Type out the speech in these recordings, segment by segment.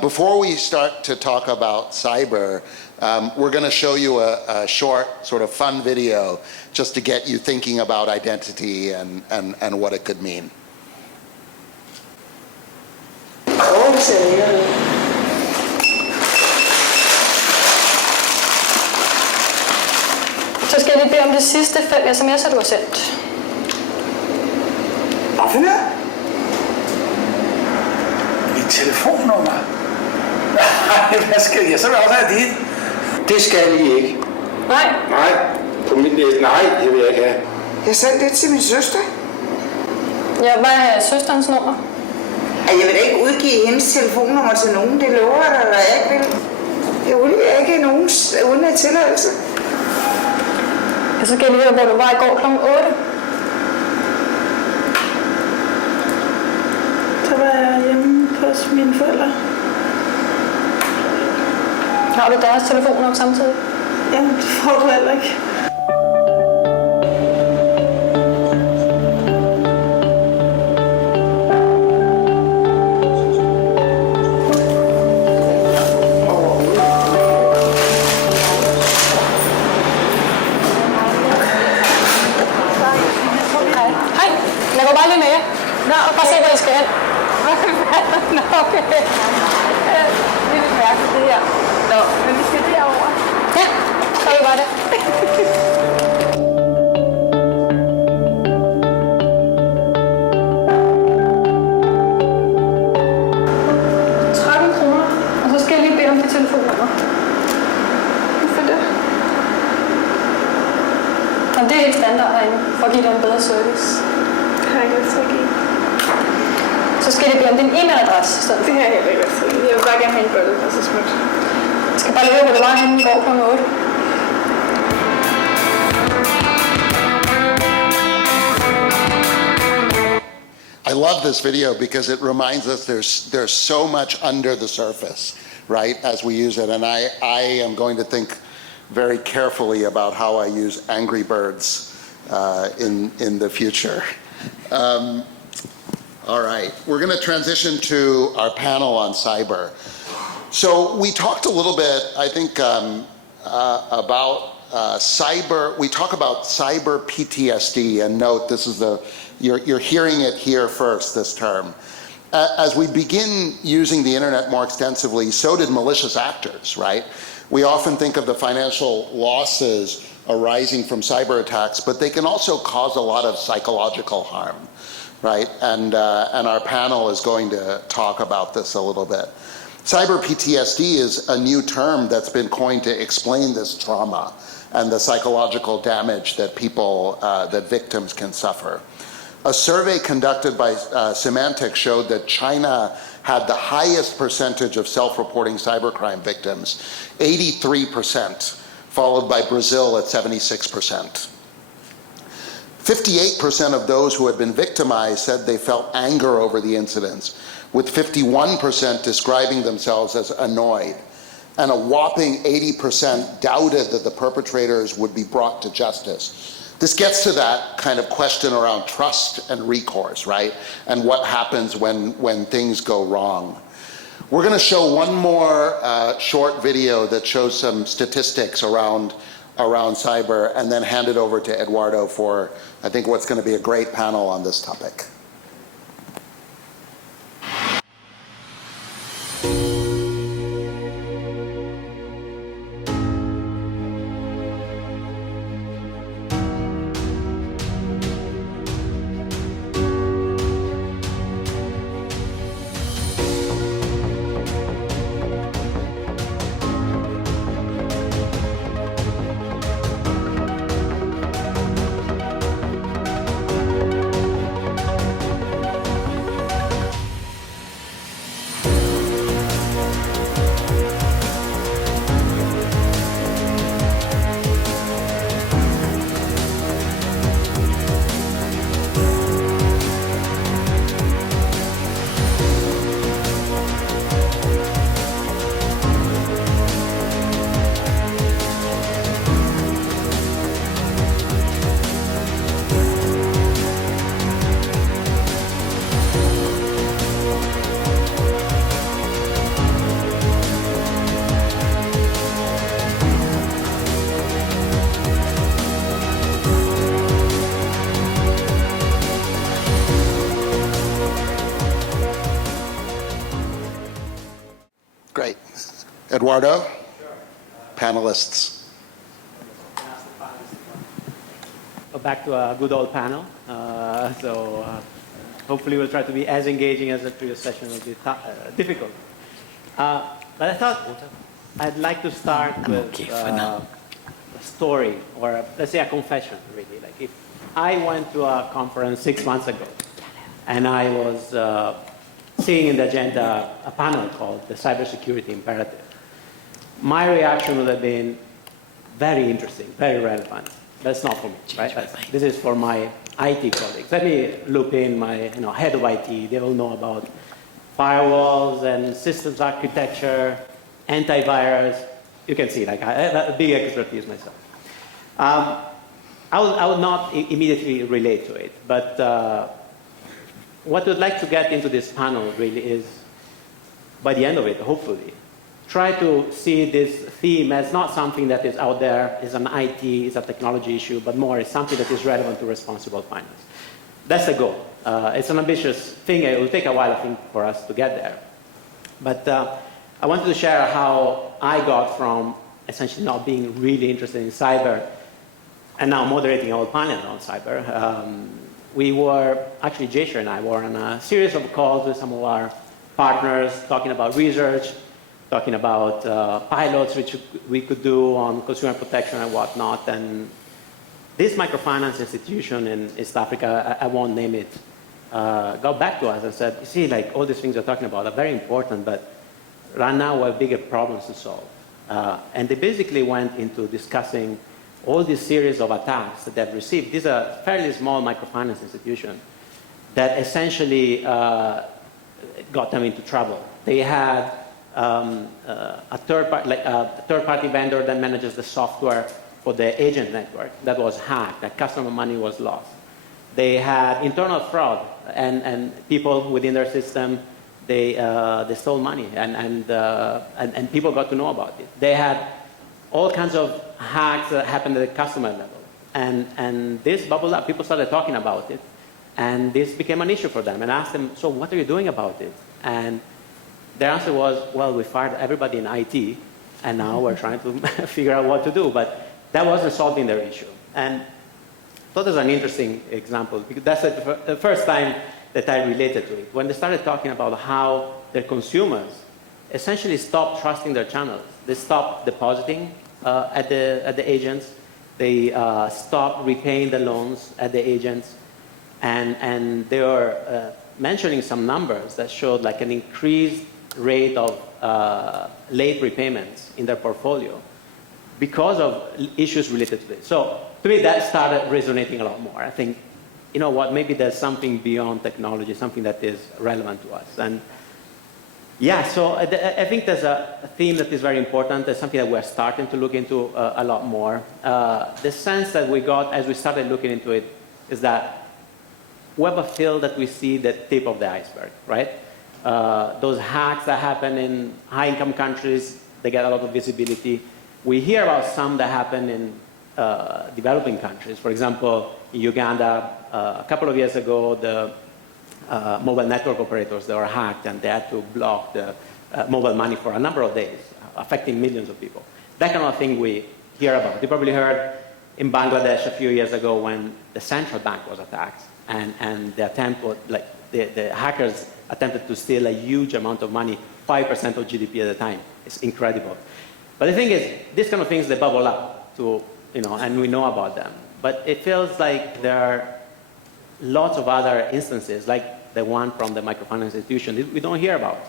Before we start to talk about cyber, we're going to show you a short sort of fun video just to get you thinking about identity and what it could mean. Så skal jeg lige bede om de sidste 5 sms'er, du har sendt. Hvad for noget? Mit telefonnummer? Nej, hvad skal jeg? Så vil jeg også have dit. Det skal I ikke. Nej. Nej, på min liste. Nej, det vil jeg ikke have. Jeg sendte det til min søster. Ja, hvad er søsterens nummer? Jeg vil da ikke udgive hendes telefonnummer til nogen. Det lover jeg dig, eller jeg ikke vil. Jeg udgiver ikke nogens uden af tilladelse. Ja, så skal jeg lige høre, hvor du var i går kl. 8. Så var jeg hjemme hos mine forældre. Har du deres telefonnummer samtidig? Ja, det får du heller ikke. Jeg går bare lige med jer. Nå, okay. Bare se, hvor I skal hen. Nå, okay. Det er lidt mærkeligt, det her. Nå, men vi skal derover. Ja, så er vi bare det. kroner, og så skal jeg lige bede om de telefonnummer. Hvorfor det? Jamen, det er helt standard herinde, for at give dig en bedre service. Det har jeg ikke lyst til at give. Så skal jeg bede om din e-mailadresse i stedet. Det har jeg heller ikke lyst til. Jeg vil bare gerne have en bolle, og så smukt. Jeg skal bare lige høre, hvor det var henne i går kl. 8. I love this video because it reminds us there's so much under the surface, right, as we use it. And I am going to think very carefully about how I use Angry Birds in the future. All right, we're going to transition to our panel on cyber. So we talked a little bit, I think, about cyber. We talk about cyber PTSD, and note this is you're hearing it here first this term. As we begin using the internet more extensively, so did malicious actors, right? We often think of the financial losses arising from cyber attacks, but they can also cause a lot of psychological harm, right? And our panel is going to talk about this a little bit. Cyber PTSD is a new term that's been coined to explain this trauma and the psychological damage that that victims can suffer. A survey conducted by Symantec showed that China had the highest percentage of self-reporting cybercrime victims, 83%, followed by Brazil at 76%. 58% of those who had been victimized said they felt anger over the incidents, with 51% describing themselves as annoyed. And a whopping 80% doubted that the perpetrators would be brought to justice. This gets to that kind of question around trust and recourse, right? And what happens when things go wrong. We're going to show one more short video that shows some statistics around cyber, and then hand it over to Eduardo for, I think, what's going to be a great panel on this topic. Eduardo? Panelists. Back to a good old panel. Hopefully we'll try to be as engaging as the previous session will be difficult. But I thought I'd like to start with a story, or let's say a confession, really. Like if I went to a conference 6 months ago and I was seeing in the agenda a panel called the Cybersecurity Imperative, my reaction would have been very interesting, very relevant. That's not for me, right? This is for my IT colleagues. Let me loop in my head of IT. They all know about firewalls and systems architecture, antivirus. You can see, like, I have a big expertise myself. I would not immediately relate to it, but what I'd like to get into this panel really is, by the end of it, hopefully, try to see this theme as not something that is out there, is an IT, is a technology issue, but more is something that is relevant to responsible finance. That's the goal. It's an ambitious thing. It will take a while, I think, for us to get there. But I wanted to share how I got from essentially not being really interested in cyber and now moderating our panel on cyber. We were, actually Jaysher and I were on a series of calls with some of our partners talking about research, talking about pilots which we could do on consumer protection and whatnot. And this microfinance institution in East Africa, I won't name it, got back to us and said, you see, like all these things you're talking about are very important, but right now we have bigger problems to solve. And they basically went into discussing all this series of attacks that they've received. These are fairly small microfinance institutions that essentially got them into trouble. They had a third-party vendor that manages the software for the agent network that was hacked, that customer money was lost. They had internal fraud, and people within their system, they stole money, and people got to know about it. They had all kinds of hacks that happened at the customer level, and this bubbled up. People started talking about it, and this became an issue for them. And I asked them, so what are you doing about it? And their answer was, well, we fired everybody in IT, and now we're trying to figure out what to do. But that wasn't solving their issue. And I thought it was an interesting example, because that's the first time that I related to it. When they started talking about how their consumers essentially stopped trusting their channels. They stopped depositing at the agents. They stopped repaying the loans at the agents. And they were mentioning some numbers that showed like an increased rate of late repayments in their portfolio because of issues related to this. So to me, that started resonating a lot more. I think, you know what, maybe there's something beyond technology, something that is relevant to us. And yeah, so I think there's a theme that is very important. There's something that we're starting to look into a lot more. The sense that we got as we started looking into it is that we have a feel that we see the tip of the iceberg, right? Those hacks that happen in high-income countries, they get a lot of visibility. We hear about some that happen in developing countries. For example, in Uganda, a couple of years ago, the mobile network operators, they were hacked and they had to block the mobile money for a number of days, affecting millions of people. That kind of thing we hear about. You probably heard in Bangladesh a few years ago when the central bank was attacked, and the attempt was, like, the hackers attempted to steal a huge amount of money, 5% of GDP at the time. It's incredible. But the thing is, these kind of things, they bubble up to, and we know about them. But it feels like there are lots of other instances, like the one from the microfinance institution, we don't hear about.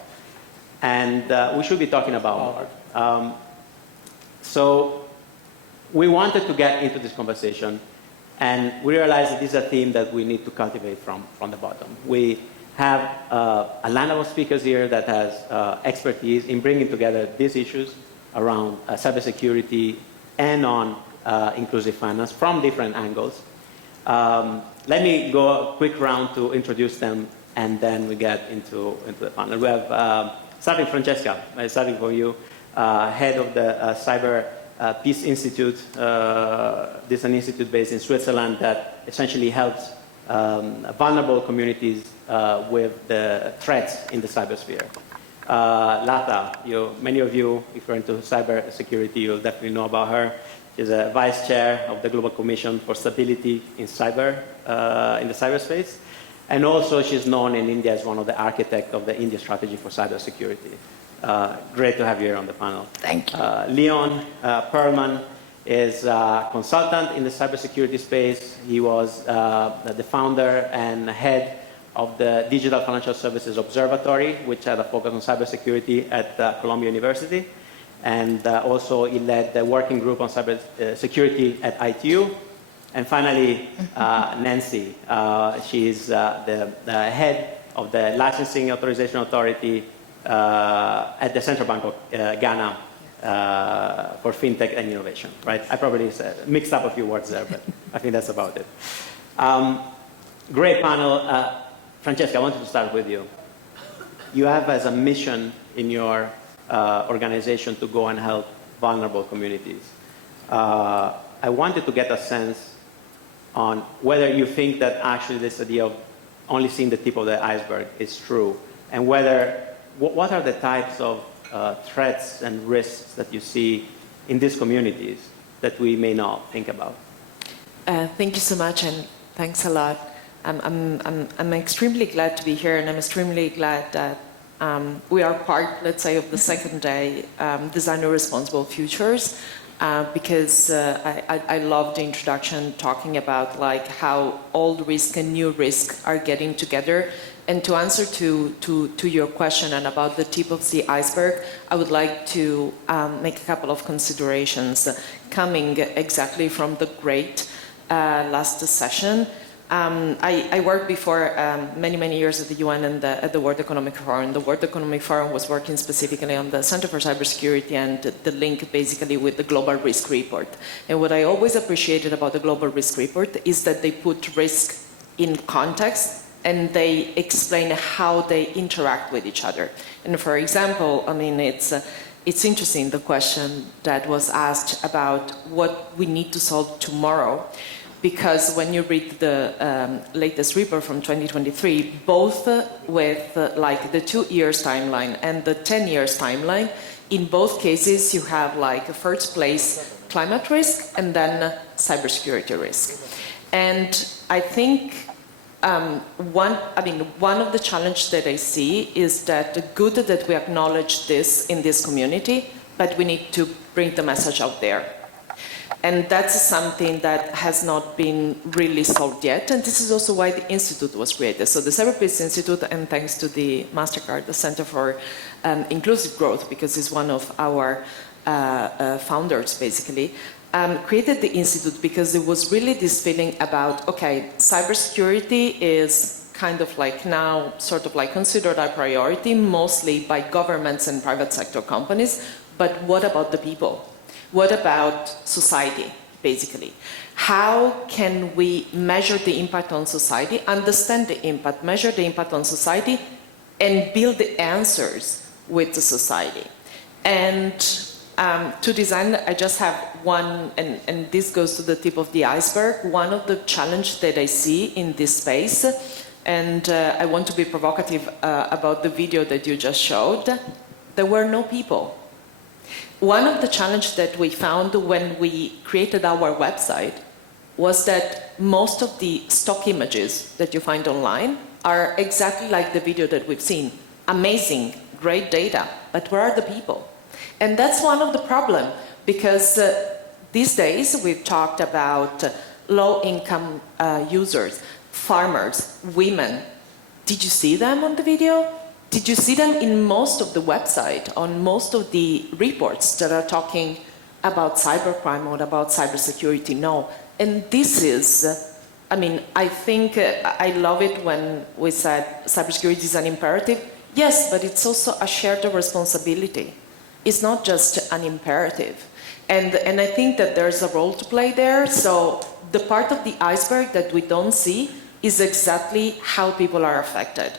And we should be talking about more. So we wanted to get into this conversation, and we realized that this is a theme that we need to cultivate from the bottom. We have a lineup of speakers here that has expertise in bringing together these issues around cybersecurity and on inclusive finance from different angles. Let me go a quick round to introduce them, and then we get into the panel. We have, starting Francesca, starting from you, head of the Cyber Peace Institute. This is an institute based in Switzerland that essentially helps vulnerable communities with the threats in the cybersphere. Lata, many of you, if you're into cybersecurity, you'll definitely know about her. She's a vice chair of the Global Commission for Stability in in the cyberspace. And also she's known in India as one of the architects of the India strategy for cybersecurity. Great to have you here on the panel. Thank you. Leon Perlman is a consultant in the cybersecurity space. He was the founder and head of the Digital Financial Services Observatory, which had a focus on cybersecurity at Columbia University. And also he led the working group on cybersecurity at ITU. And finally, Nancy, she's the head of the Licensing Authorization Authority at the Central Bank of Ghana for FinTech and Innovation, right? I probably mixed up a few words there, but I think that's about it. Great panel. Francesca, I wanted to start with you. You have as a mission in your organization to go and help vulnerable communities. I wanted to get a sense on whether you think that actually this idea of only seeing the tip of the iceberg is true, and what are the types of threats and risks that you see in these communities that we may not think about? Thank you so much, and thanks a lot. I'm extremely glad to be here, and I'm extremely glad that we are part, let's say, of the second day, Designing Responsible Futures, because I love the introduction talking about like how old risk and new risk are getting together. And to answer to your question and about the tip of the iceberg, I would like to make a couple of considerations coming exactly from the great last session. I worked before many years at the UN and at the World Economic Forum. The World Economic Forum was working specifically on the Center for Cybersecurity and the link basically with the Global Risk Report. And what I always appreciated about the Global Risk Report is that they put risk in context and they explain how they interact with each other. And for example, I mean, it's interesting, the question that was asked about what we need to solve tomorrow. Because when you read the latest report from 2023, both with like the 2 years timeline and the 10 years timeline, in both cases you have like first place climate risk and then cybersecurity risk. And I think one of the challenges that I see is that good that we acknowledge this in this community, but we need to bring the message out there. And that's something that has not been really solved yet. And this is also why the Institute was created. So the Cyberpeace Institute, and thanks to the MasterCard, the Center for Inclusive Growth, because it's one of our founders, basically, created the Institute because there was really this feeling about, okay, cybersecurity is kind of like now sort of like considered a priority, mostly by governments and private sector companies, but what about the people? What about society, basically? How can we measure the impact on society, understand the impact, measure the impact on society, and build the answers with the society? And to design, I just have one, and this goes to the tip of the iceberg, one of the challenges that I see in this space, and I want to be provocative about the video that you just showed, there were no people. One of the challenges that we found when we created our website was that most of the stock images that you find online are exactly like the video that we've seen. Amazing, great data, but where are the people? And that's one of the problems, because these days we've talked about low-income users, farmers, women. Did you see them on the video? Did you see them in most of the website, on most of the reports that are talking about cybercrime or about cybersecurity? No. And this is, I mean, I think I love it when we said cybersecurity is an imperative. Yes, but it's also a shared responsibility. It's not just an imperative. And I think that there's a role to play there. So the part of the iceberg that we don't see is exactly how people are affected.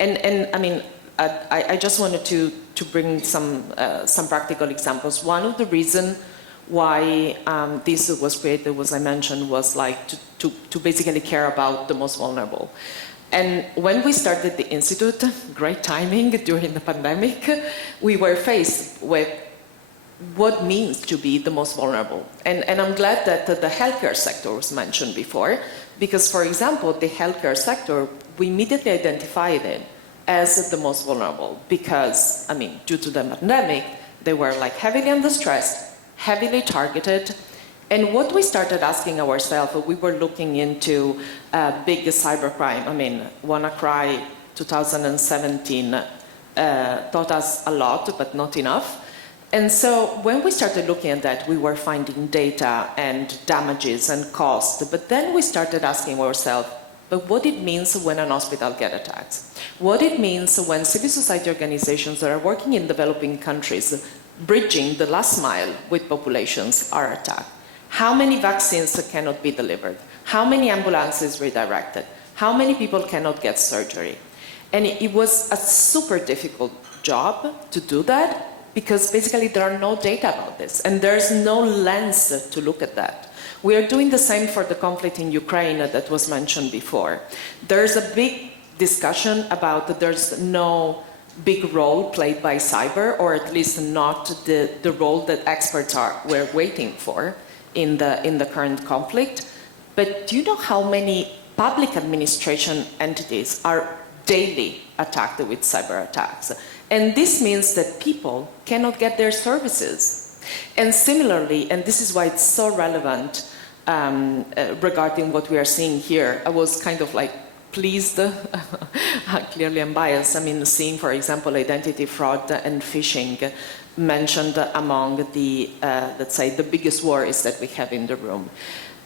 And I mean, I just wanted to bring some practical examples. One of the reasons why this was created, as I mentioned, was like to basically care about the most vulnerable. And when we started the institute, great timing during the pandemic, we were faced with what means to be the most vulnerable. And I'm glad that the healthcare sector was mentioned before, because, for example, the healthcare sector, we immediately identified it as the most vulnerable because, I mean, due to the pandemic, they were like heavily under stress, heavily targeted. And what we started asking ourselves, we were looking into big cybercrime. I mean, WannaCry 2017 taught us a lot, but not enough. And so when we started looking at that, we were finding data and damages and cost. But then we started asking ourselves, but what it means when an hospital gets attacked? What it means when civil society organizations that are working in developing countries, bridging the last mile with populations, are attacked? How many vaccines cannot be delivered? How many ambulances redirected? How many people cannot get surgery? And it was a super difficult job to do that because basically there are no data about this and there's no lens to look at that. We are doing the same for the conflict in Ukraine that was mentioned before. There's a big discussion about that there's no big role played by cyber, or at least not the role that experts were waiting for in the current conflict. But do you know how many public administration entities are daily attacked with cyber attacks? And this means that people cannot get their services. And similarly, and this is why it's so relevant regarding what we are seeing here, I was kind of like pleased, clearly I'm biased, I mean, seeing, for example, identity fraud and phishing mentioned among the, let's say, the biggest worries that we have in the room.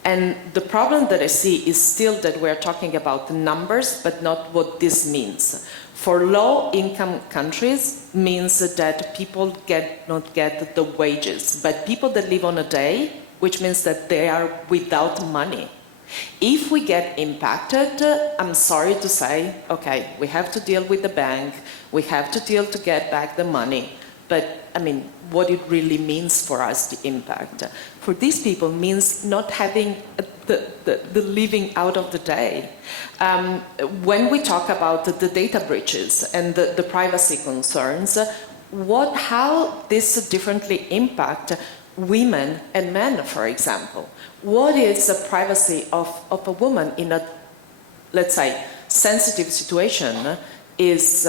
And the problem that I see is still that we're talking about the numbers, but not what this means. For low-income countries means that people not get the wages, but people that live on a day, which means that they are without money. If we get impacted, I'm sorry to say, okay, we have to deal with the bank, we have to deal to get back the money, but I mean, what it really means for us, the impact. For these people means not having the living out of the day. When we talk about the data breaches and the privacy concerns, how this differently impact women and men, for example. What is the privacy of a woman in a, let's say, sensitive situation is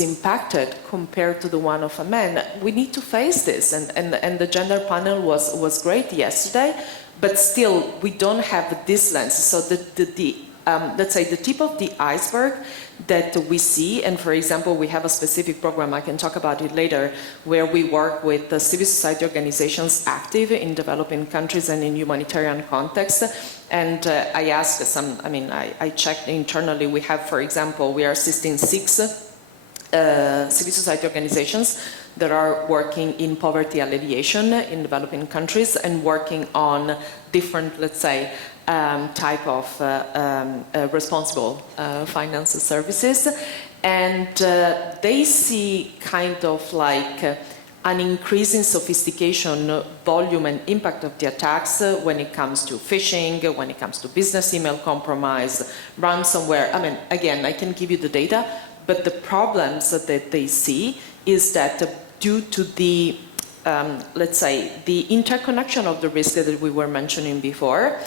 impacted compared to the one of a man? We need to face this, and the gender panel was great yesterday, but still we don't have this lens. So let's say the tip of the iceberg that we see, and for example, we have a specific program, I can talk about it later, where we work with the civil society organizations active in developing countries and in humanitarian context. And I asked some, I mean, I checked internally, we have, for example, we are assisting 6 civil society organizations that are working in poverty alleviation in developing countries and working on different, let's say, type of responsible finance services. And they see kind of like an increase in sophistication, volume and impact of the attacks when it comes to phishing, when it comes to business email compromise, ransomware. I mean, again, I can give you the data, but the problems that they see is that due to the, let's say, the interconnection of the risk that we were mentioning before,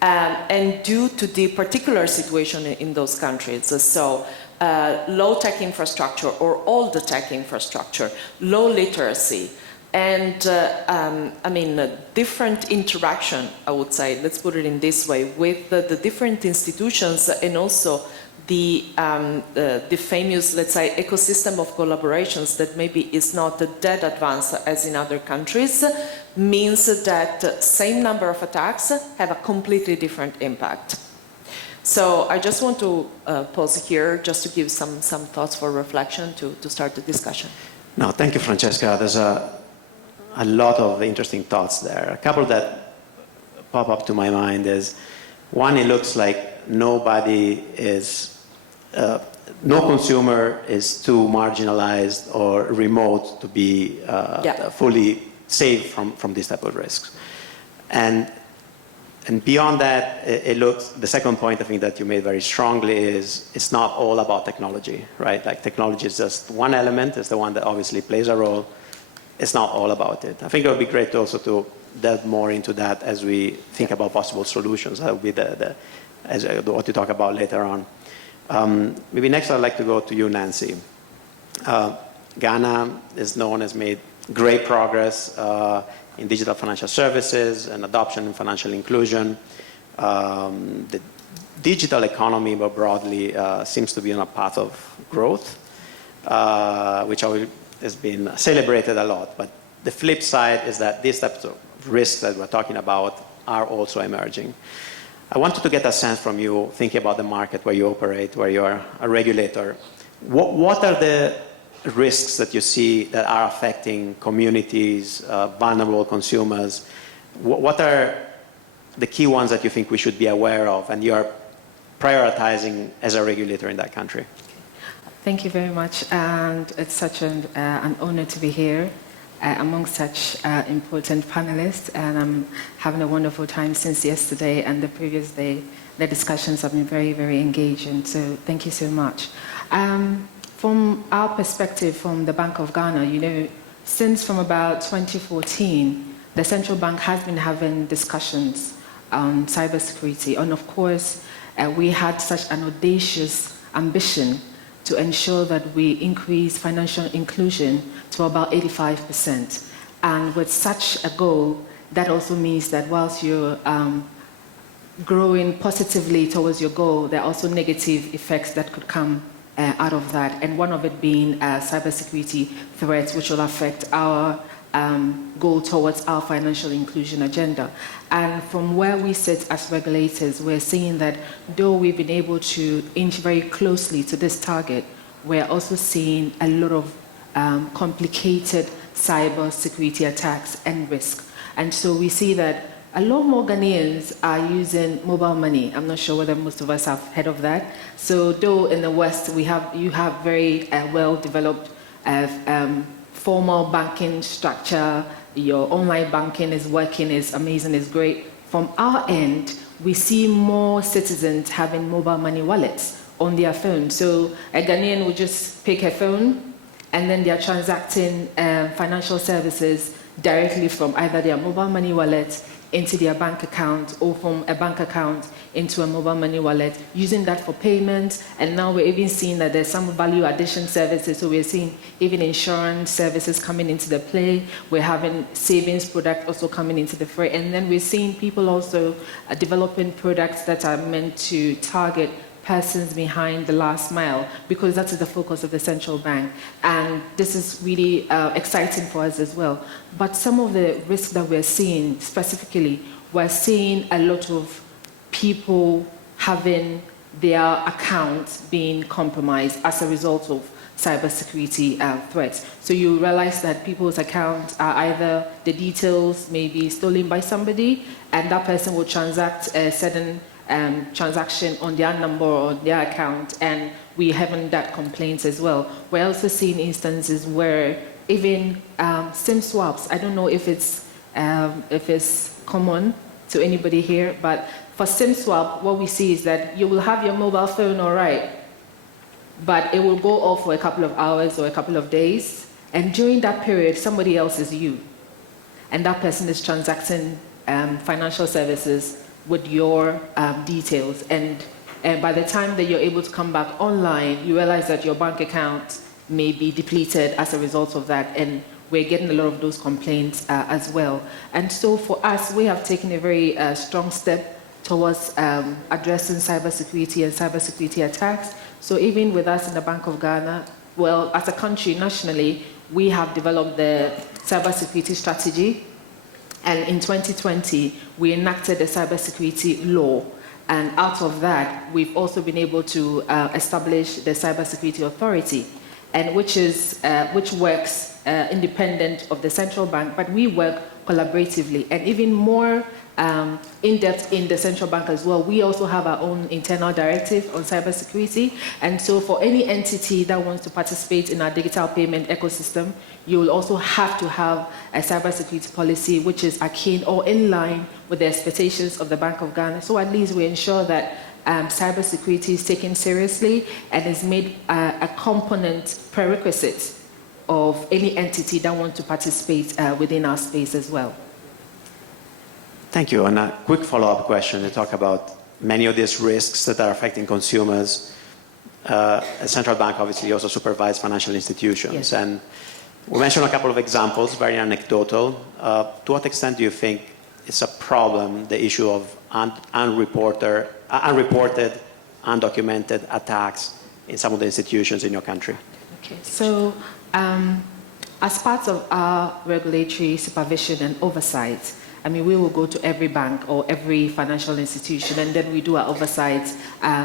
and due to the particular situation in those countries, so low tech infrastructure or all the tech infrastructure, low literacy, and I mean, different interaction, I would say, let's put it in this way, with the different institutions and also the famous, let's say, ecosystem of collaborations that maybe is not that advanced as in other countries, means that same number of attacks have a completely different impact. So I just want to pause here just to give some thoughts for reflection to start the discussion. No, thank you, Francesca. There's a lot of interesting thoughts there. A couple that pop up to my mind is, one, it looks like nobody is, no consumer is too marginalized or remote to be fully safe from these type of risks. And And beyond that, it looks, the second point I think that you made very strongly is it's not all about technology, right? Like technology is just one element, it's the one that obviously plays a role. It's not all about it. I think it would be great also to delve more into that as we think about possible solutions. That would be what you talk about later on. Maybe next I'd like to go to you, Nancy. Ghana is known as made great progress in digital financial services and adoption and financial inclusion. The digital economy more broadly seems to be on a path of growth, which has been celebrated a lot. But the flip side is that these types of risks that we're talking about are also emerging. I wanted to get a sense from you, thinking about the market where you operate, where you're a regulator. What are the risks that you see that are affecting communities, vulnerable consumers? What are the key ones that you think we should be aware of and you're prioritizing as a regulator in that country? Thank you very much, and it's such an honor to be here among such important panelists, and I'm having a wonderful time since yesterday and the previous day. The discussions have been very, very engaging, so thank you so much. From our perspective, from the Bank of Ghana, since from about 2014, the central bank has been having discussions on cybersecurity, and of course, we had such an audacious ambition to ensure that we increase financial inclusion to about 85%. And with such a goal, that also means that whilst you're growing positively towards your goal, there are also negative effects that could come out of that, and one of it being cybersecurity threats, which will affect our goal towards our financial inclusion agenda. And from where we sit as regulators, we're seeing that though we've been able to inch very closely to this target, we're also seeing a lot of complicated cybersecurity attacks and risk. And so we see that a lot more Ghanaians are using mobile money. I'm not sure whether most of us have heard of that. So though in the West you have very well-developed formal banking structure, your online banking is working, is amazing, is great. From our end, we see more citizens having mobile money wallets on their phone. So a Ghanaian will just pick a phone and then they're transacting financial services directly from either their mobile money wallet into their bank account, or from a bank account into a mobile money wallet, using that for payments. And now we're even seeing that there's some value addition services. So we're seeing even insurance services coming into the play. We're having savings products also coming into the fray. And then we're seeing people also developing products that are meant to target persons behind the last mile, because that is the focus of the central bank. And this is really exciting for us as well. But some of the risks that we're seeing specifically, we're seeing a lot of people having their accounts being compromised as a result of cybersecurity threats. So you realize that people's accounts are either the details may be stolen by somebody, and that person will transact a certain transaction on their number or their account, and we haven't that complaints as well. We're also seeing instances where even SIM swaps, I don't know if it's common to anybody here, but for SIM swap, what we see is that you will have your mobile phone all right, but it will go off for a couple of hours or a couple of days, and during that period, somebody else is you, and that person is transacting financial services with your details, and by the time that you're able to come back online, you realize that your bank account may be depleted as a result of that, and we're getting a lot of those complaints as well. And so for us, we have taken a very strong step towards addressing cybersecurity and cybersecurity attacks. So even with us in the Bank of Ghana, well, as a country, nationally, we have developed the cybersecurity strategy. And in 2020, we enacted the cybersecurity law. And out of that, we've also been able to establish the Cybersecurity Authority, and which works independent of the central bank, but we work collaboratively, and even more in-depth in the central bank as well. We also have our own internal directive on cybersecurity, and so for any entity that wants to participate in our digital payment ecosystem, you will also have to have a cybersecurity policy which is akin or in line with the expectations of the Bank of Ghana. So at least we ensure that cybersecurity is taken seriously and is made a component prerequisite of any entity that wants to participate within our space as well. Thank you. And a quick follow-up question. You talk about many of these risks that are affecting consumers. A central bank obviously also supervises financial institutions. Yes. And we mentioned a couple of examples, very anecdotal. To what extent do you think it's a problem, the issue of unreported, undocumented attacks in some of the institutions in your country? Okay, so as part of our regulatory supervision and oversight, I mean, we will go to every bank or every financial institution, and then we do our oversight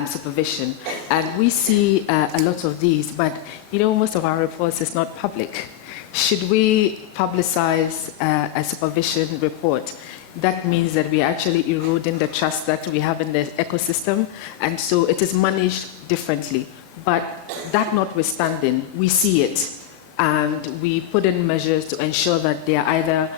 supervision. And we see a lot of these, but you know, most of our reports is not public. Should we publicize a supervision report, that means that we are actually eroding the trust that we have in the ecosystem, and so it is managed differently. But that notwithstanding, we see it, and we put in measures to ensure that they are either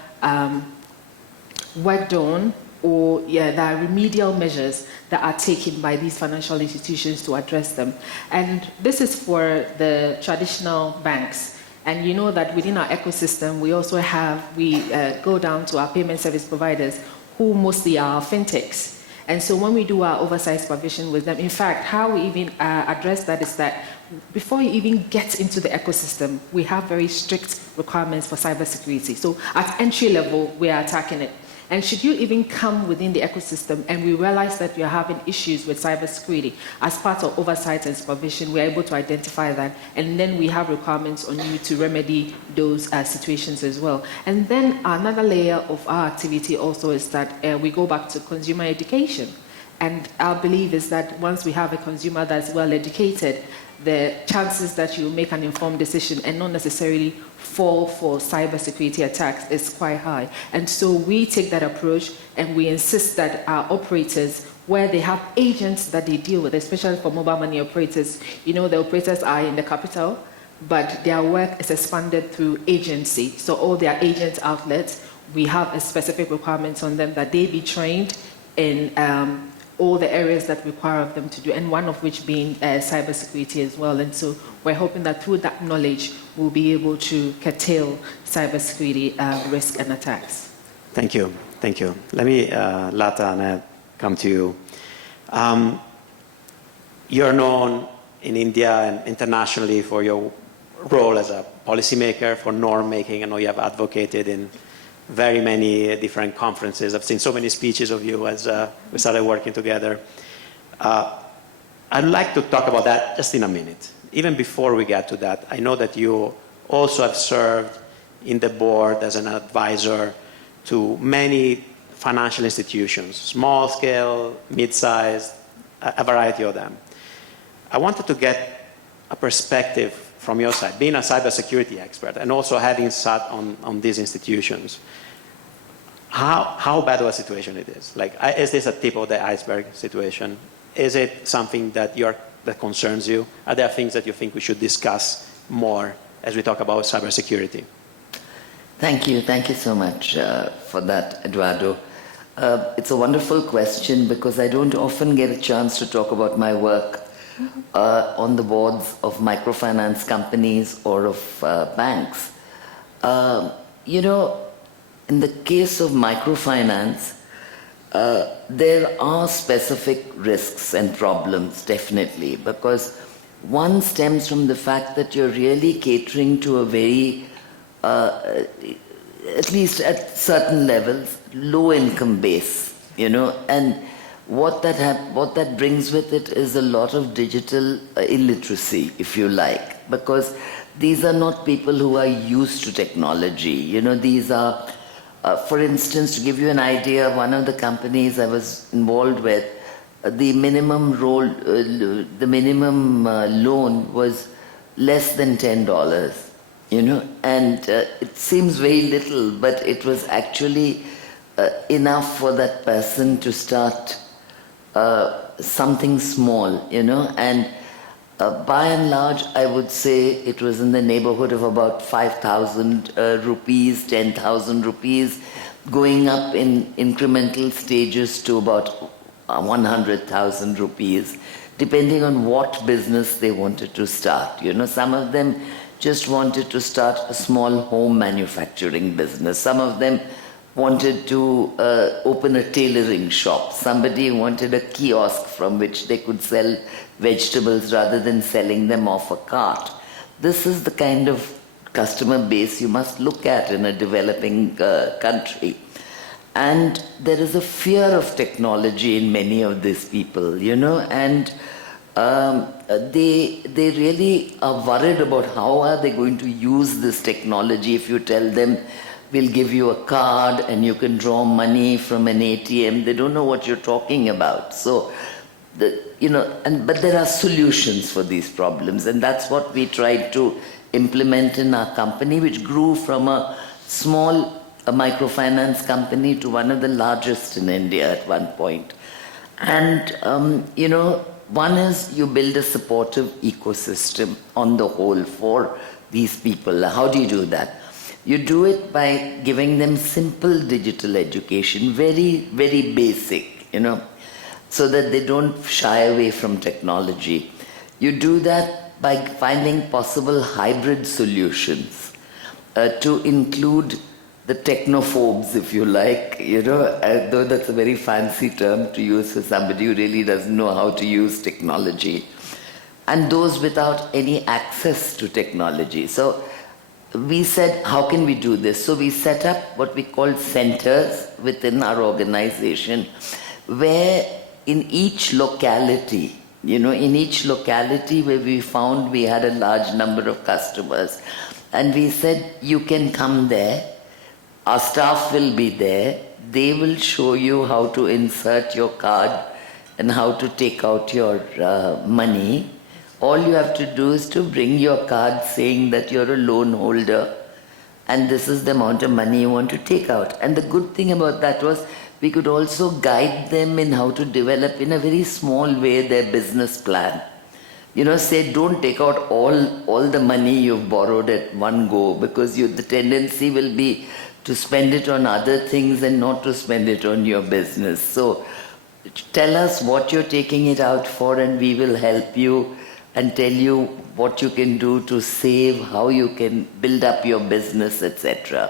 worked on, or there are remedial measures that are taken by these financial institutions to address them. And this is for the traditional banks. And you know that within our ecosystem, we also have, we go down to our payment service providers, who mostly are fintechs. And so when we do our oversight supervision with them, in fact, how we even address that is that before you even get into the ecosystem, we have very strict requirements for cybersecurity. So at entry level, we are attacking it. And should you even come within the ecosystem and we realize that you're having issues with cybersecurity, as part of oversight and supervision, we're able to identify that, and then we have requirements on you to remedy those situations as well. And then another layer of our activity also is that we go back to consumer education. And our belief is that once we have a consumer that's well educated, the chances that you make an informed decision and not necessarily fall for cybersecurity attacks is quite high. And so we take that approach, and we insist that our operators, where they have agents that they deal with, especially for mobile money operators, you know, the operators are in the capital, but their work is expanded through agency. So all their agent outlets, we have a specific requirements on them that they be trained in all the areas that require of them to do, and one of which being cybersecurity as well. And so we're hoping that through that knowledge, we'll be able to curtail cybersecurity risk and attacks. Thank you. Thank you. Let me, Lata, and come to you. You're known in India and internationally for your role as a policymaker, for norm making. I know you have advocated in very many different conferences. I've seen so many speeches of you as we started working together. I'd like to talk about that just in a minute. Even before we get to that, I know that you also have served in the board as an advisor to many financial institutions, small scale, mid-sized, a variety of them. I wanted to get a perspective from your side, being a cybersecurity expert and also having sat on these institutions. How bad of a situation it is? Like, is this a tip of the iceberg situation? Is it something that concerns you? Are there things that you think we should discuss more as we talk about cybersecurity? Thank you so much for that, Eduardo. It's a wonderful question because I don't often get a chance to talk about my work on the boards of microfinance companies or of banks. You know, in the case of microfinance, there are specific risks and problems, definitely, because one stems from the fact that you're really catering to a very, at least at certain levels, low-income base, you know, and what that brings with it is a lot of digital illiteracy, if you like, because these are not people who are used to technology. You know, these are, for instance, to give you an idea, one of the companies I was involved with, the minimum loan was less than $10. and it seems very little, but it was actually enough for that person to start something small, and by and large, I would say it was in the neighborhood of about 5,000 rupees, 10,000 rupees, going up in incremental stages to about 100,000 rupees, depending on what business they wanted to start. Some of them just wanted to start a small home manufacturing business. Some of them wanted to open a tailoring shop. Somebody wanted a kiosk from which they could sell vegetables rather than selling them off a cart. This is the kind of customer base you must look at in a developing country. And there is a fear of technology in many of these people, and they really are worried about how are they going to use this technology. If you tell them, we'll give you a card and you can draw money from an ATM, they don't know what you're talking about. So, but there are solutions for these problems, and that's what we tried to implement in our company, which grew from a small microfinance company to one of the largest in India at one point. And, one is you build a supportive ecosystem on the whole for these people. How do you do that? You do it by giving them simple digital education, very, very basic, so that they don't shy away from technology. You do that by finding possible hybrid solutions to include the technophobes, if you like, though that's a very fancy term to use for somebody who really doesn't know how to use technology, and those without any access to technology. So we said, how can we do this? So we set up what we call centers within our organization, where in each locality, where we found we had a large number of customers, and we said, you can come there, our staff will be there, they will show you how to insert your card and how to take out your money. All you have to do is to bring your card saying that you're a loan holder and this is the amount of money you want to take out. And the good thing about that was we could also guide them in how to develop in a very small way their business plan. Say don't take out all the money you've borrowed at one go, because the tendency will be to spend it on other things and not to spend it on your business. So tell us what you're taking it out for and we will help you and tell you what you can do to save, how you can build up your business, etc.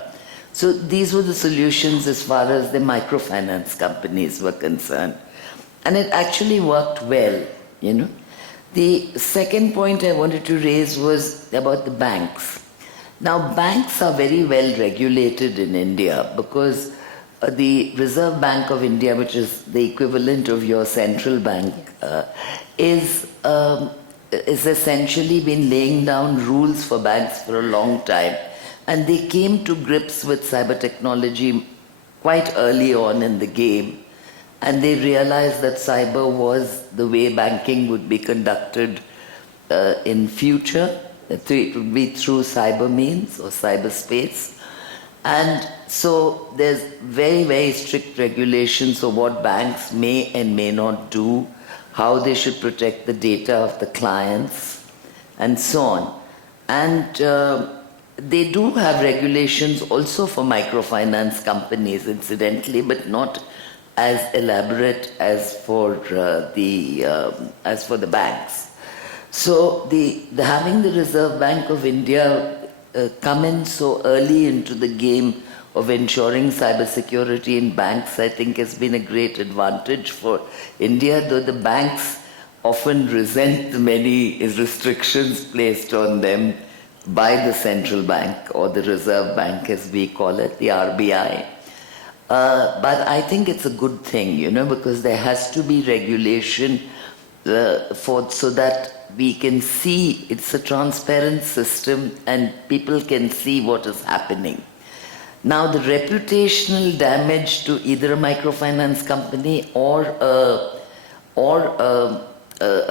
So these were the solutions as far as the microfinance companies were concerned. And it actually worked well, The second point I wanted to raise was about the banks. Now, banks are very well regulated in India because the Reserve Bank of India, which is the equivalent of your central bank, is essentially been laying down rules for banks for a long time. And they came to grips with cyber technology quite early on in the game. And they realized that cyber was the way banking would be conducted in future. It would be through cyber means or cyberspace. And so there's very, very strict regulations of what banks may and may not do, how they should protect the data of the clients, and so on. And they do have regulations also for microfinance companies, incidentally, but not as elaborate as for the banks. So having the Reserve Bank of India come in so early into the game of ensuring cybersecurity in banks, I think has been a great advantage for India, though the banks often resent the many restrictions placed on them by the central bank, or the Reserve Bank as we call it, the RBI. But I think it's a good thing, because there has to be regulation so that we can see it's a transparent system and people can see what is happening. Now, the reputational damage to either a microfinance company or a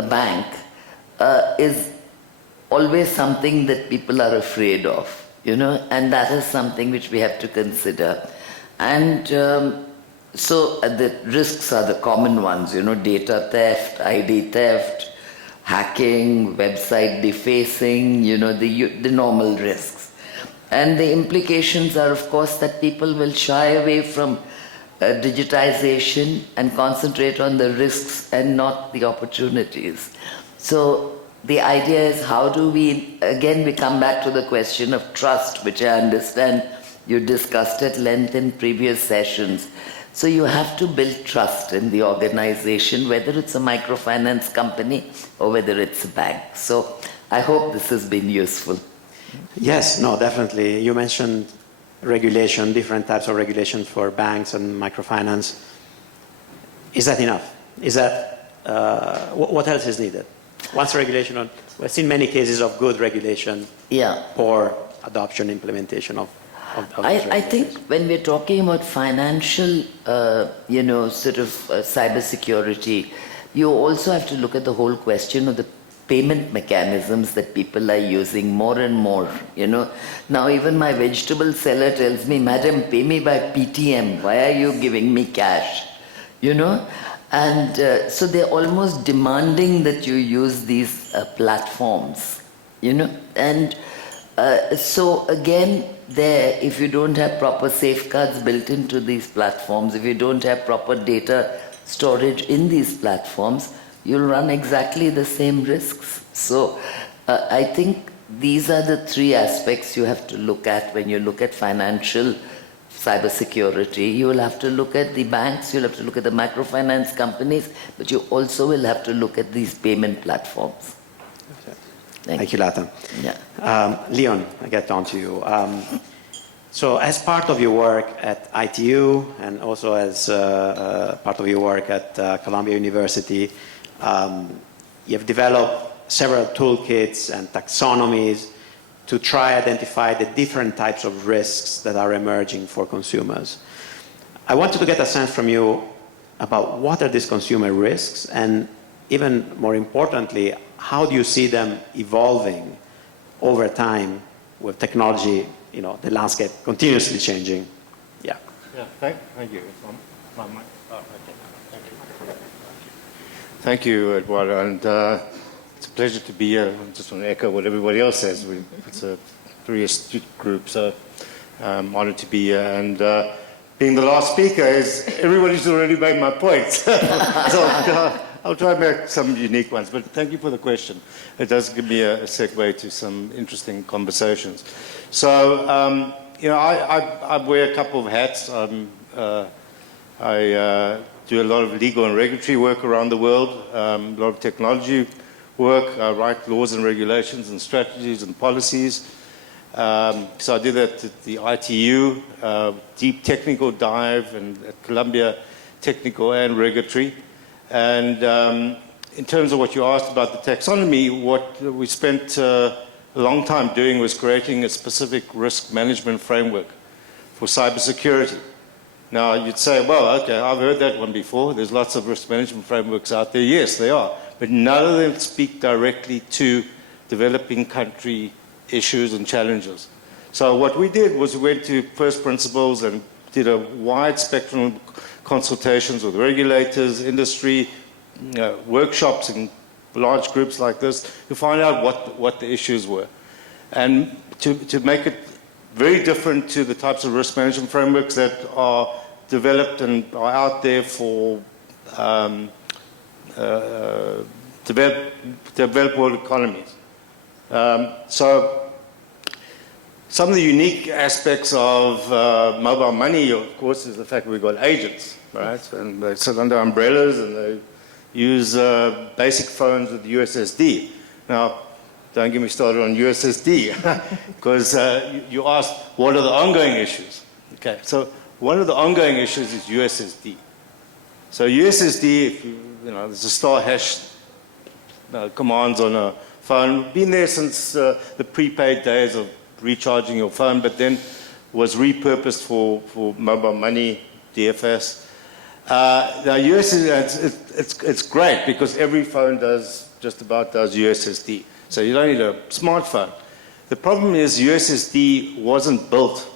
bank is always something that people are afraid of, and that is something which we have to consider. And so the risks are the common ones, data theft, ID theft, hacking, website defacing, the normal risks. And the implications are, of course, that people will shy away from digitization and concentrate on the risks and not the opportunities. So the idea is, how do we come back to the question of trust, which I understand you discussed at length in previous sessions. So you have to build trust in the organization, whether it's a microfinance company or whether it's a bank. So I hope this has been useful. Yes, no, definitely. You mentioned regulation, different types of regulation for banks and microfinance. Is that enough? Is that, what else is needed? Once regulation, we've seen many cases of good regulation, poor adoption, implementation of I think when we're talking about financial, cybersecurity, you also have to look at the whole question of the payment mechanisms that people are using more and more, Now even my vegetable seller tells me, "Madam, pay me by PTM. Why are you giving me cash?" And so they're almost demanding that you use these platforms, And so again, if you don't have proper safeguards built into these platforms, if you don't have proper data storage in these platforms, you'll run exactly the same risks. So I think these are the three aspects you have to look at when you look at financial cybersecurity. You will have to look at the banks, you'll have to look at the microfinance companies, but you also will have to look at these payment platforms. Thank you, Lata. Yeah. Leon, I get on to you. So as part of your work at ITU and also as part of your work at Columbia University, you have developed several toolkits and taxonomies to try identify the different types of risks that are emerging for consumers. I wanted to get a sense from you about what are these consumer risks, and even more importantly, how do you see them evolving over time with technology, the landscape continuously changing? Yeah. Yeah, thank you. Thank you, Eduardo, and it's a pleasure to be here. I just want to echo what everybody else says. It's a very astute group, so I'm honored to be here. And being the last speaker, everybody's already made my points. So I'll try and make some unique ones, but thank you for the question. It does give me a segue to some interesting conversations. So, I wear a couple of hats. I do a lot of legal and regulatory work around the world, a lot of technology work. I write laws and regulations and strategies and policies. So I do that at the ITU, deep technical dive, and at Columbia, technical and regulatory. And in terms of what you asked about the taxonomy, what we spent a long time doing was creating a specific risk management framework for cybersecurity. Now, you'd say, well, okay, I've heard that one before. There's lots of risk management frameworks out there. Yes, they are. But none of them speak directly to developing country issues and challenges. So what we did was we went to first principles and did a wide spectrum of consultations with regulators, industry, workshops in large groups like this to find out what the issues were. And to make it very different to the types of risk management frameworks that are developed and are out there for developed world economies. So some of the unique aspects of mobile money, of course, is the fact that we've got agents, right? And they sit under umbrellas and they use basic phones with USSD. Now, don't get me started on USSD, because you asked, what are the ongoing issues? Okay, so one of the ongoing issues is USSD. So USSD, if there's a star hash commands on a phone, been there since the prepaid days of recharging your phone, but then was repurposed for mobile money, DFS. Now, it's great because every phone just about does USSD. So you don't need a smartphone. The problem is USSD wasn't built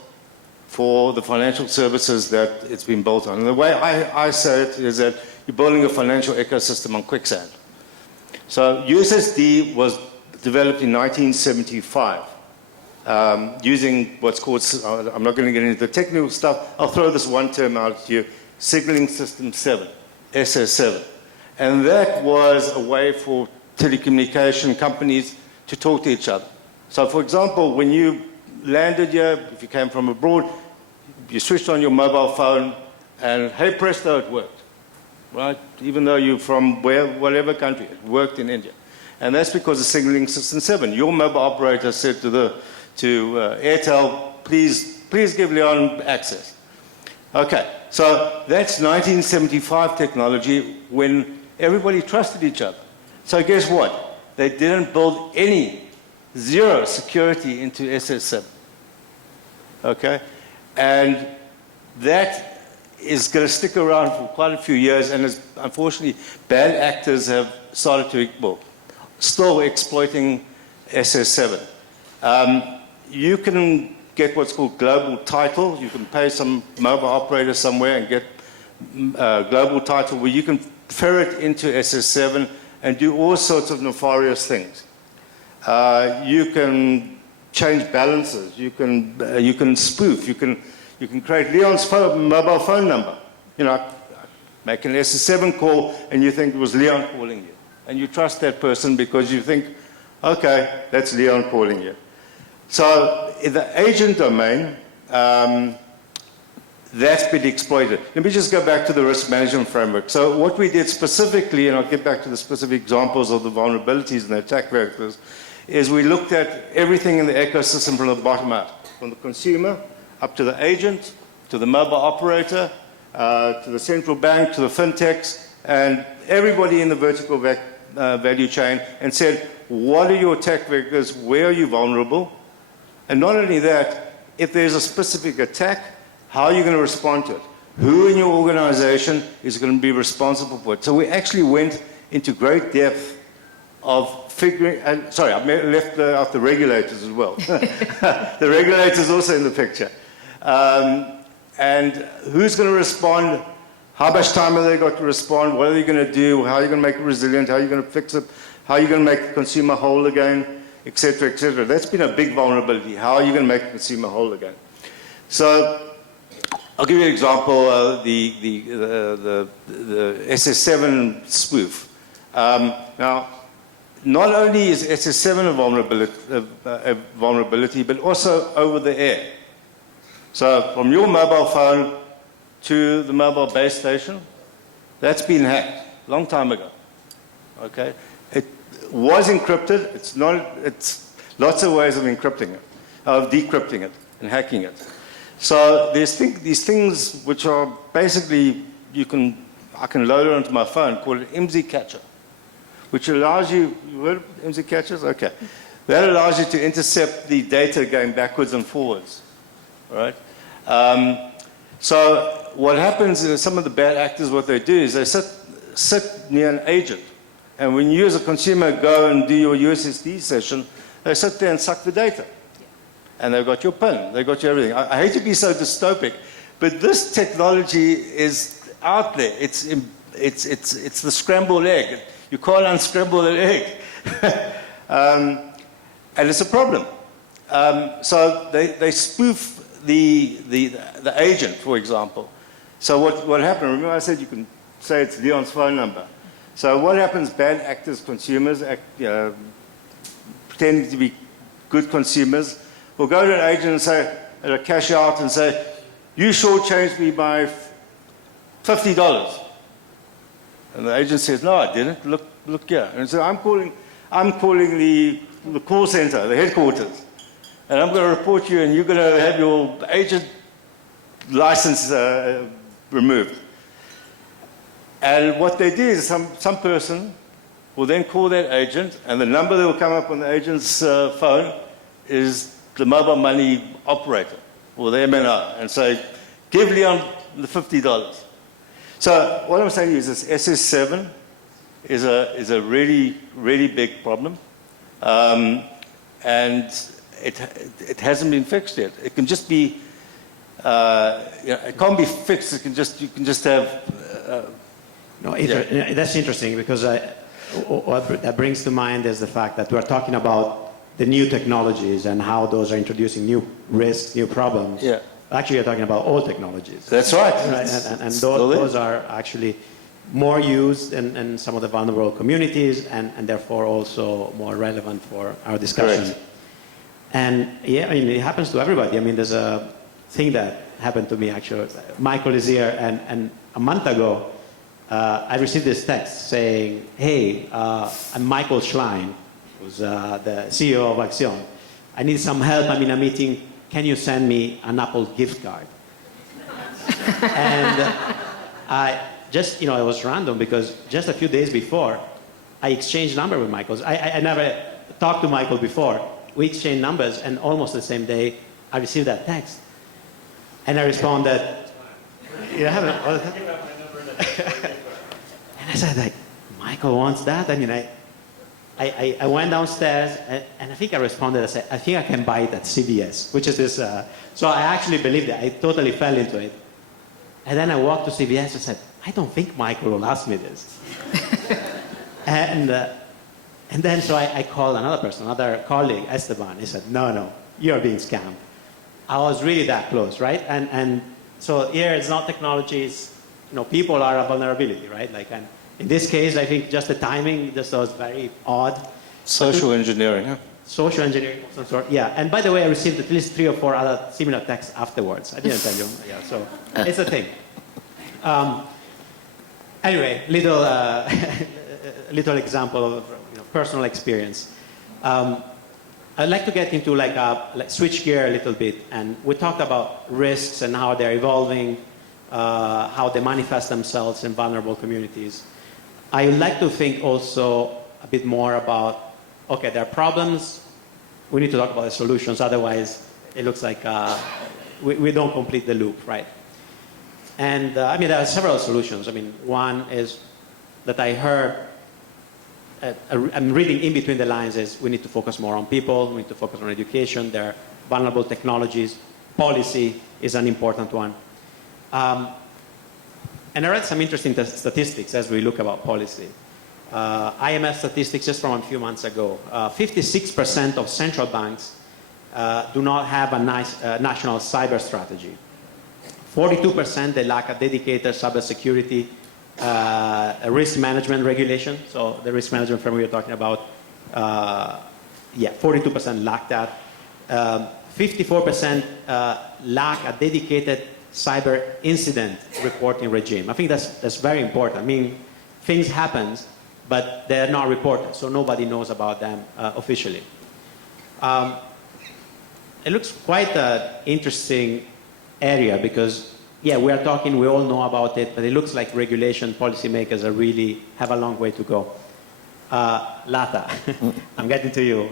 for the financial services that it's been built on. And the way I say it is that you're building a financial ecosystem on quicksand. So USSD was developed in 1975 using what's called, I'm not going to get into the technical stuff, I'll throw this one term out to you, Signaling System 7, SS7. And that was a way for telecommunication companies to talk to each other. So for example, when you landed here, if you came from abroad, you switched on your mobile phone and hey presto, it worked, right? Even though you're from whatever country, it worked in India. And that's because of Signaling System 7. Your mobile operator said to Airtel, please give Leon access. Okay, so that's 1975 technology when everybody trusted each other. So guess what? They didn't build zero security into SS7. Okay? And that is going to stick around for quite a few years, and unfortunately, bad actors have started to, still exploiting SS7. You can get what's called global title. You can pay some mobile operator somewhere and get global title where you can ferret into SS7 and do all sorts of nefarious things. You can change balances. You can spoof. You can create Leon's mobile phone number. You know, make an SS7 call and you think it was Leon calling you. And you trust that person because you think, okay, that's Leon calling you. So in the agent domain, that's been exploited. Let me just go back to the risk management framework. So what we did specifically, and I'll get back to the specific examples of the vulnerabilities and the attack vectors, is we looked at everything in the ecosystem from the bottom up, from the consumer up to the agent, to the mobile operator, to the central bank, to the fintechs, and everybody in the vertical value chain, and said, what are your attack vectors? Where are you vulnerable? And not only that, if there's a specific attack, how are you going to respond to it? Who in your organization is going to be responsible for it? So we actually went into great depth of figuring, and sorry, I left out the regulators as well. The regulators also in the picture. And who's going to respond? How much time have they got to respond? What are they going to do? How are you going to make it resilient? How are you going to fix it? How are you going to make the consumer whole again? Et cetera, et cetera. That's been a big vulnerability. How are you going to make the consumer whole again? So I'll give you an example, the SS7 spoof. Now, not only is SS7 a vulnerability, but also over the air. So from your mobile phone to the mobile base station, that's been hacked a long time ago. Okay? It was encrypted. It's lots of ways of encrypting it, of decrypting it and hacking it. So there's these things which are basically, I can load it onto my phone, called an IMSI catcher, which allows you heard of IMSI catchers? Okay. That allows you to intercept the data going backwards and forwards, right? So what happens is some of the bad actors, what they do is they sit near an agent. And when you as a consumer go and do your USSD session, they sit there and suck the data. And they've got your PIN, they've got your everything. I hate to be so dystopic, but this technology is out there. It's the scrambled egg. You can't unscramble the egg. And it's a problem. So they spoof the agent, for example. So what happened, remember I said you can say it's Leon's phone number. So what happens, bad actors, consumers, pretending to be good consumers, will go to an agent and say, at a cash out and say, you shortchanged me by $50. And the agent says, no, I didn't. Look here. And so I'm calling the call center, the headquarters. And I'm going to report you and you're going to have your agent license removed. And what they do is some person will then call that agent, and the number that will come up on the agent's phone is the mobile money operator or the MNO, and say, give Leon the $50. So what I'm saying is this SS7 is a really, really big problem. And it hasn't been fixed yet. It can just be, it can't be fixed. You can just have. That's interesting because what that brings to mind is the fact that we're talking about the new technologies and how those are introducing new risks, new problems. Yeah. Actually, you're talking about old technologies. That's right. And those are actually more used in some of the vulnerable communities and therefore also more relevant for our discussion. Correct. And yeah, I mean, it happens to everybody. I mean, there's a thing that happened to me actually. Michael is here, and a month ago, I received this text saying, hey, I'm Michael Schlein, who's the CEO of Axion. I need some help. I'm in a meeting. Can you send me an Apple gift card? And I just, it was random because just a few days before, I exchanged number with Michael. I never talked to Michael before. We exchanged numbers, and almost the same day, I received that text. And I responded, you haven't? And I said, like, Michael wants that? I mean, I went downstairs, and I think I responded, I said, I think I can buy it at CVS, which is this, so I actually believed it. I totally fell into it. And then I walked to CVS and said, I don't think Michael will ask me this. And then so I called another person, another colleague, Esteban. He said, no, you're being scammed. I was really that close, right? And so here it's not technologies, people are a vulnerability, right? Like, and in this case, I think just the timing just was very odd. Social engineering, huh? Social engineering of some sort, yeah. And by the way, I received at least 3 or 4 other similar texts afterwards. I didn't tell you, yeah, so it's a thing. Anyway, little example of personal experience. I'd like to get into switch gear a little bit, and we talked about risks and how they're evolving, how they manifest themselves in vulnerable communities. I would like to think also a bit more about, okay, there are problems, we need to talk about the solutions, otherwise it looks like we don't complete the loop, right? And there are several solutions. One is that I heard, I'm reading in between the lines, is we need to focus more on people, we need to focus on education, there are vulnerable technologies, policy is an important one. And I read some interesting statistics as we look about policy. IMF statistics just from a few months ago. 56% of central banks do not have a national cyber strategy. 42% they lack a dedicated cybersecurity risk management regulation. So the risk management framework we're talking about, 42% lack that. 54% lack a dedicated cyber incident reporting regime. I think that's very important. Things happen, but they're not reported, so nobody knows about them officially. It looks quite an interesting area because, we are talking, we all know about it, but it looks like regulation policymakers have a long way to go. Lata, I'm getting to you.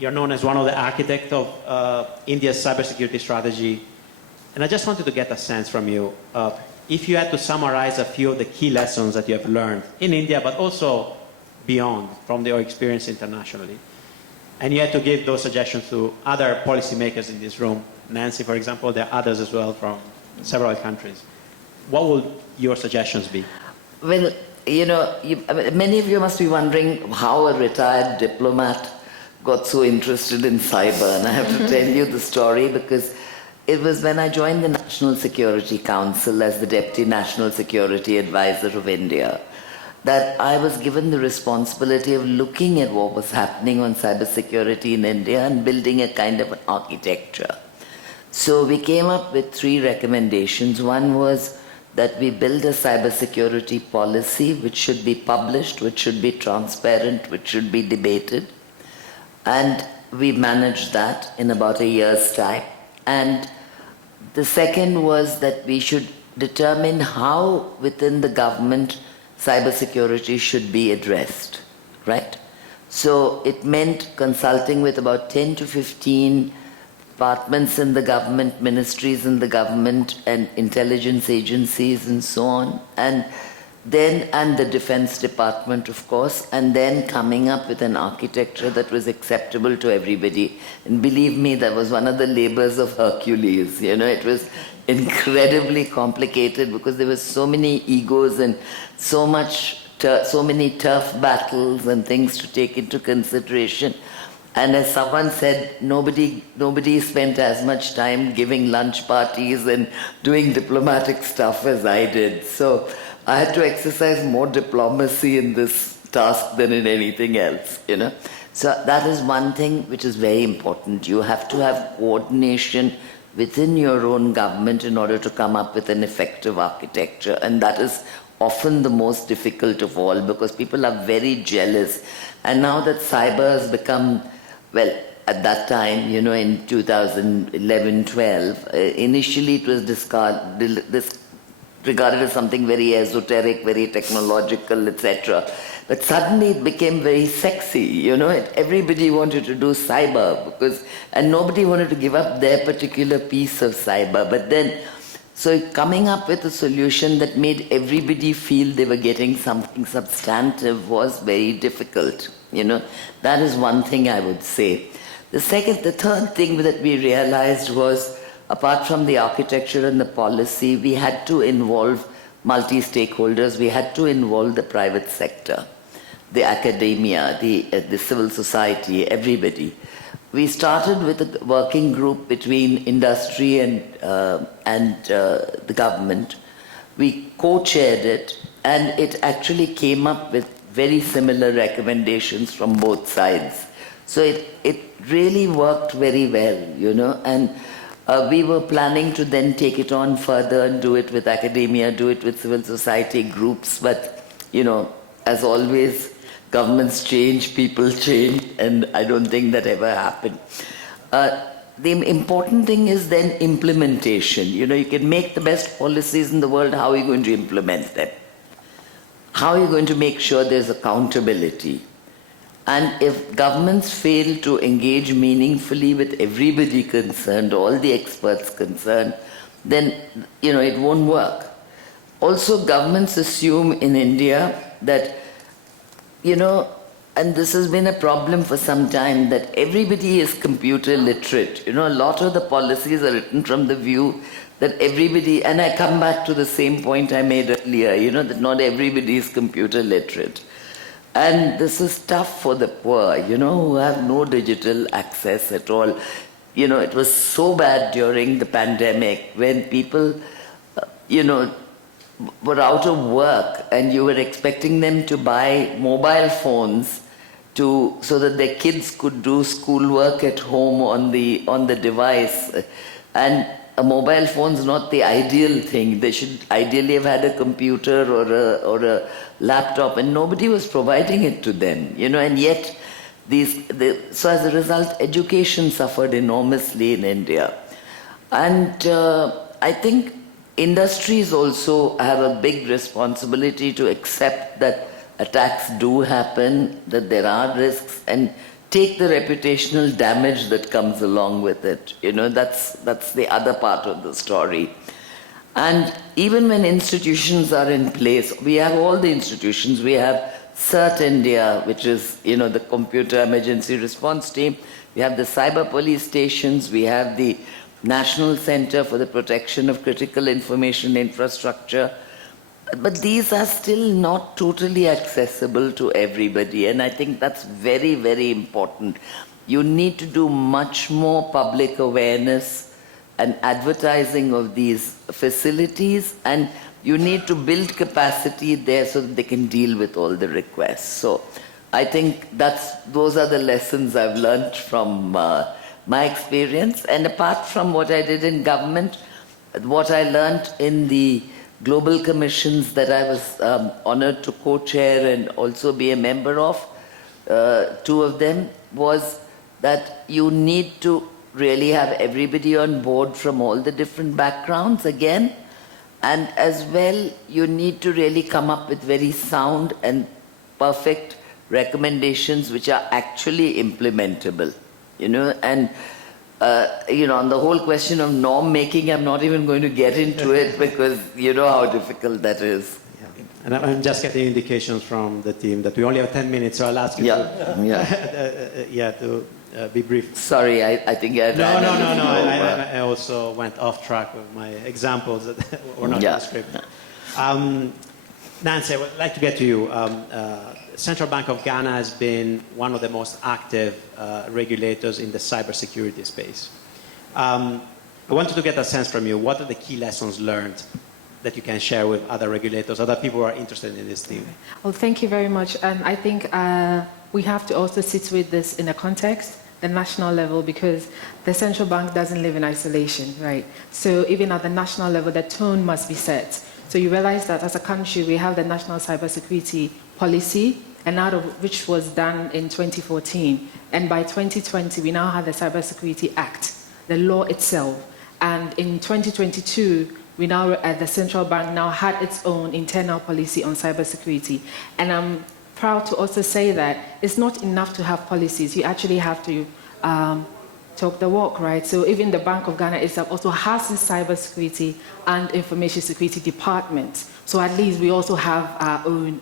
You're known as one of the architects of India's cybersecurity strategy. And I just wanted to get a sense from you. If you had to summarize a few of the key lessons that you have learned in India, but also beyond from your experience internationally, and you had to give those suggestions to other policymakers in this room, Nancy, for example, there are others as well from several countries, what would your suggestions be? Well, many of you must be wondering how a retired diplomat got so interested in cyber, and I have to tell you the story because it was when I joined the National Security Council as the Deputy National Security Advisor of India that I was given the responsibility of looking at what was happening on cybersecurity in India and building a kind of an architecture. So we came up with 3 recommendations. One was that we build a cybersecurity policy which should be published, which should be transparent, which should be debated. And we managed that in about a year's time. And the second was that we should determine how within the government cybersecurity should be addressed, right? So it meant consulting with about 10 to 15 departments in the government, ministries in the government, and intelligence agencies and so on, and the Defense Department, of course, and then coming up with an architecture that was acceptable to everybody. And believe me, that was one of the labors of Hercules. You know, it was incredibly complicated because there were so many egos and so many turf battles and things to take into consideration. And as someone said, nobody spent as much time giving lunch parties and doing diplomatic stuff as I did. So I had to exercise more diplomacy in this task than in anything else, you know. So that is one thing which is very important. You have to have coordination within your own government in order to come up with an effective architecture. And that is often the most difficult of all because people are very jealous. And now that cyber has become, well, at that time, you know, in 2011-12, initially it was regarded as something very esoteric, very technological, etc. But suddenly it became very sexy, you know. Everybody wanted to do cyber and nobody wanted to give up their particular piece of cyber. But then, so coming up with a solution that made everybody feel they were getting something substantive was very difficult, you know. That is one thing I would say. The third thing that we realized was, apart from the architecture and the policy, we had to involve multi-stakeholders. We had to involve the private sector, the academia, the civil society, everybody. We started with a working group between industry and the government. We co-chaired it, and it actually came up with very similar recommendations from both sides. So it really worked very well, you know, and we were planning to then take it on further and do it with academia, do it with civil society groups, but, you know, as always, governments change, people change, and I don't think that ever happened. The important thing is then implementation. You know, you can make the best policies in the world, how are you going to implement them? How are you going to make sure there's accountability? And if governments fail to engage meaningfully with everybody concerned, all the experts concerned, then, you know, it won't work. Also, governments assume in India that, you know, and this has been a problem for some time, that everybody is computer literate. You know, a lot of the policies are written from the view that everybody, and I come back to the same point I made earlier, you know, that not everybody is computer literate. And this is tough for the poor, you know, who have no digital access at all. You know, it was so bad during the pandemic when people, you know, were out of work and you were expecting them to buy mobile phones so that their kids could do schoolwork at home on the device. And a mobile phone's not the ideal thing. They should ideally have had a computer or a laptop, and nobody was providing it to them, you know, and yet so as a result, education suffered enormously in India. And I think industries also have a big responsibility to accept that attacks do happen, that there are risks, and take the reputational damage that comes along with it. You know, that's the other part of the story. And even when institutions are in place, we have all the institutions. We have CERT India, which is, you know, the Computer Emergency Response Team. We have the cyber police stations. We have the National Center for the Protection of Critical Information Infrastructure. But these are still not totally accessible to everybody, and I think that's very, very important. You need to do much more public awareness and advertising of these facilities, and you need to build capacity there so that they can deal with all the requests. So I think those are the lessons I've learned from my experience. And apart from what I did in government, what I learned in the global commissions that I was honored to co-chair and also be a member of, two of them, was that you need to really have everybody on board from all the different backgrounds again, and as well you need to really come up with very sound and perfect recommendations which are actually implementable, you know. And On the whole question of norm making, I'm not even going to get into it because you know how difficult that is. And I'm just getting indications from the team that we only have 10 minutes, so I'll ask you to be brief. Sorry, I think I ran No. a little over. I also went off track with my examples that were not in the script. Nancy, I would like to get to you. Central Bank of Ghana has been one of the most active regulators in the cybersecurity space. I wanted to get a sense from you. What are the key lessons learned that you can share with other regulators, other people who are interested in this theme? Well, thank you very much. And I think we have to also situate this in a context, the national level, because the central bank doesn't live in isolation, right? So even at the national level, the tone must be set. So you realize that as a country, we have the National Cybersecurity Policy, and out of which was done in 2014. And by 2020, we now have the Cybersecurity Act, the law itself. And in 2022, we now, the central bank now had its own internal policy on cybersecurity. And I'm proud to also say that it's not enough to have policies. You actually have to talk the walk, right? So even the Bank of Ghana itself also has its cybersecurity and information security department. So at least we also have our own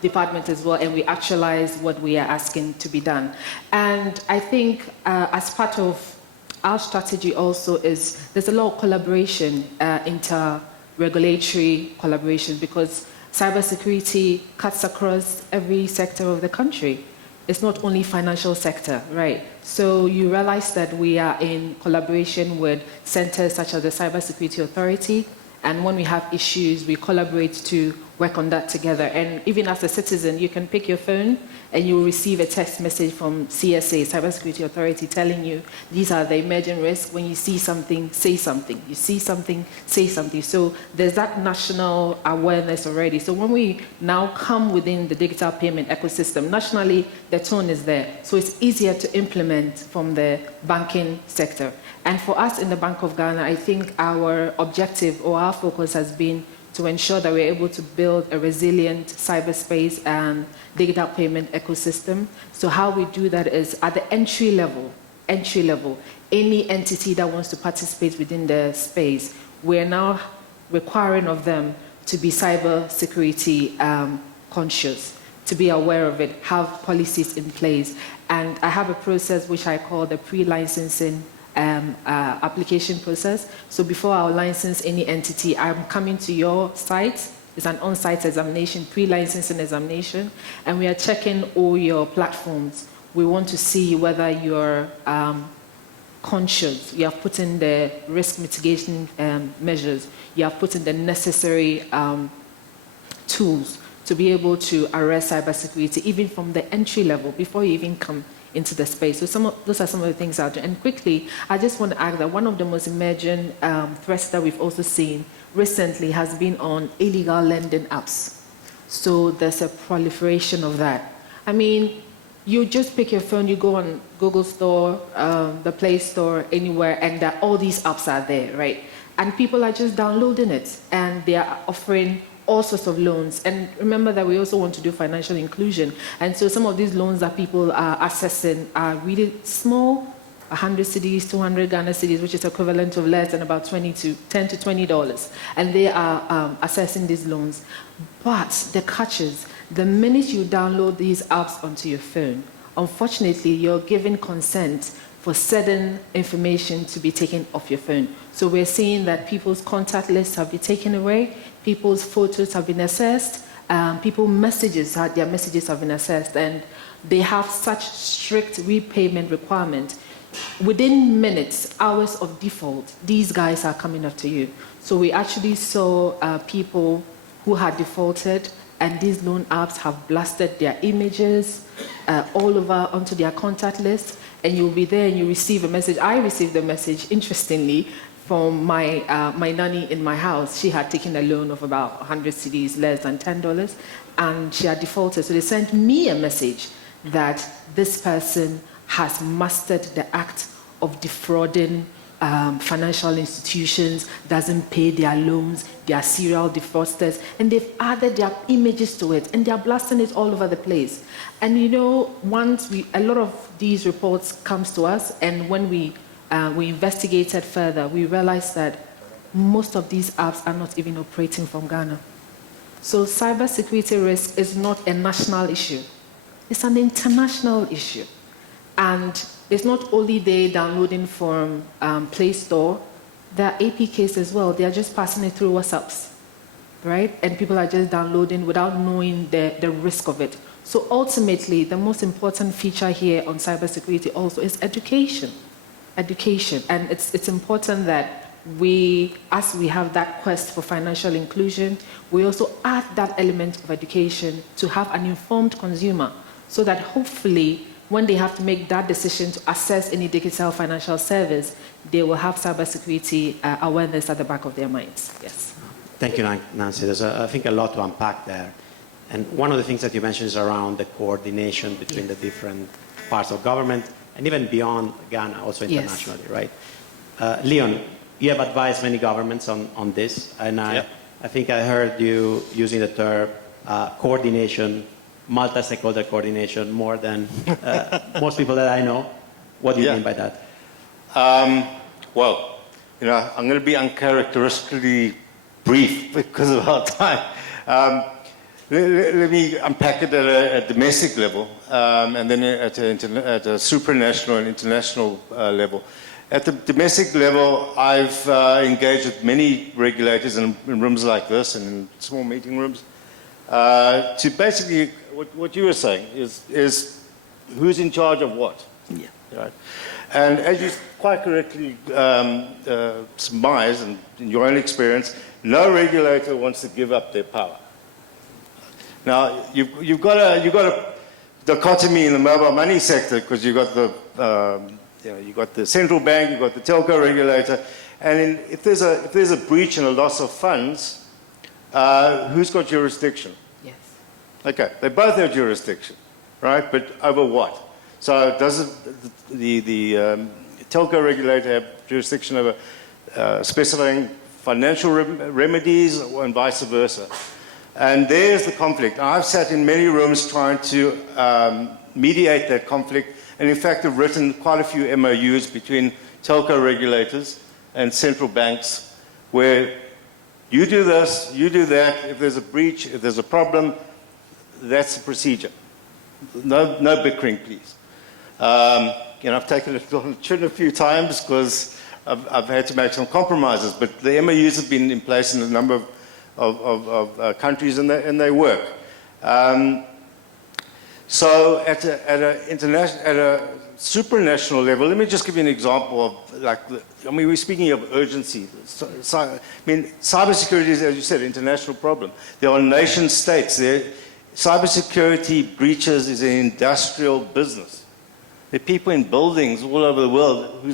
department as well, and we actualize what we are asking to be done. And I think as part of our strategy also is there's a lot of collaboration, inter-regulatory collaboration, because cybersecurity cuts across every sector of the country. It's not only financial sector, right? So you realize that we are in collaboration with centers such as the Cybersecurity Authority, and when we have issues, we collaborate to work on that together. And even as a citizen, you can pick your phone and you will receive a text message from CSA, Cybersecurity Authority, telling you these are the emerging risks. When you see something, say something. You see something, say something. So there's that national awareness already. So when we now come within the digital payment ecosystem, nationally, the tone is there. So it's easier to implement from the banking sector. And for us in the Bank of Ghana, I think our objective or our focus has been to ensure that we're able to build a resilient cyberspace and digital payment ecosystem. So how we do that is at the entry level, any entity that wants to participate within the space, we're now requiring of them to be cybersecurity conscious, to be aware of it, have policies in place. And I have a process which I call the pre-licensing application process. So before I license any entity, I'm coming to your site. It's an on-site examination, pre-licensing examination, and we are checking all your platforms. We want to see whether you're conscious. You have put in the risk mitigation measures. You have put in the necessary tools to be able to arrest cybersecurity, even from the entry level, before you even come into the space. So those are some of the things out there. And quickly, I just want to add that one of the most emerging threats that we've also seen recently has been on illegal lending apps. So there's a proliferation of that. I mean, you just pick your phone, you go on Google Store, the Play Store, anywhere, and all these apps are there, right? And people are just downloading it, and they are offering all sorts of loans. And remember that we also want to do financial inclusion. And so some of these loans that people are accessing are really small, 100 cedis, 200 Ghana cedis, which is equivalent of less than about $10 to $20. And they are accessing these loans. But the catch is, the minute you download these apps onto your phone, unfortunately, you're giving consent for certain information to be taken off your phone. So we're seeing that people's contact lists have been taken away, people's photos have been accessed, people's messages, their messages have been accessed, and they have such strict repayment requirements. Within minutes, hours of default, these guys are coming after you. So we actually saw people who had defaulted, and these loan apps have blasted their images all over onto their contact list, and you'll be there and you receive a message. I received a message, interestingly, from my nanny in my house. She had taken a loan of about 100 cedis, less than $10, and she had defaulted. So they sent me a message that this person has mastered the act of defrauding financial institutions, doesn't pay their loans, they are serial defaulters, and they've added their images to it, and they're blasting it all over the place. And you know, a lot of these reports comes to us, and when we we investigated further, we realized that most of these apps are not even operating from Ghana. So cybersecurity risk is not a national issue. It's an international issue. And it's not only they downloading from Play Store, there are APKs as well. They are just passing it through WhatsApps, right? And people are just downloading without knowing the risk of it. So ultimately, the most important feature here on cybersecurity also is education. Education. And it's important that we, as we have that quest for financial inclusion, we also add that element of education to have an informed consumer so that hopefully when they have to make that decision to access any digital financial service, they will have cybersecurity awareness at the back of their minds. Yes. Thank you, Nancy. There's, I think, a lot to unpack there. And one of the things that you mentioned is around the coordination between the different parts of government and even beyond Ghana, also internationally, right? Leon, you have advised many governments on this, and I think I heard you using the term coordination, multi-stakeholder coordination, more than most people that I know. What do you mean by that? Well, you know, I'm going to be uncharacteristically brief because of our time. Let me unpack it at a domestic level and then at a supranational and international level. At the domestic level, I've engaged with many regulators in rooms like this and in small meeting rooms to basically, what you were saying is who's in charge of what. Yeah. Right? And as you quite correctly surmise, and in your own experience, no regulator wants to give up their power. Now, you've got a dichotomy in the mobile money sector because you've got you've got the central bank, you've got the telco regulator, and if there's a breach and a loss of funds, who's got jurisdiction? Yes. Okay, they both have jurisdiction, right? But over what? So does the telco regulator have jurisdiction over specifying financial remedies and vice versa? And there's the conflict. I've sat in many rooms trying to mediate that conflict, and in fact have written quite a few MOUs between telco regulators and central banks where you do this, you do that, if there's a breach, if there's a problem, that's the procedure. No bickering, please. You know, I've taken it on the chin a few times because I've had to make some compromises, but the MOUs have been in place in a number of countries, and they work. So at a supranational level, let me just give you an example of, like, I mean, we're speaking of urgency. I mean, cybersecurity is, as you said, an international problem. There are nation states. Cybersecurity breaches is an industrial business. There are people in buildings all over the world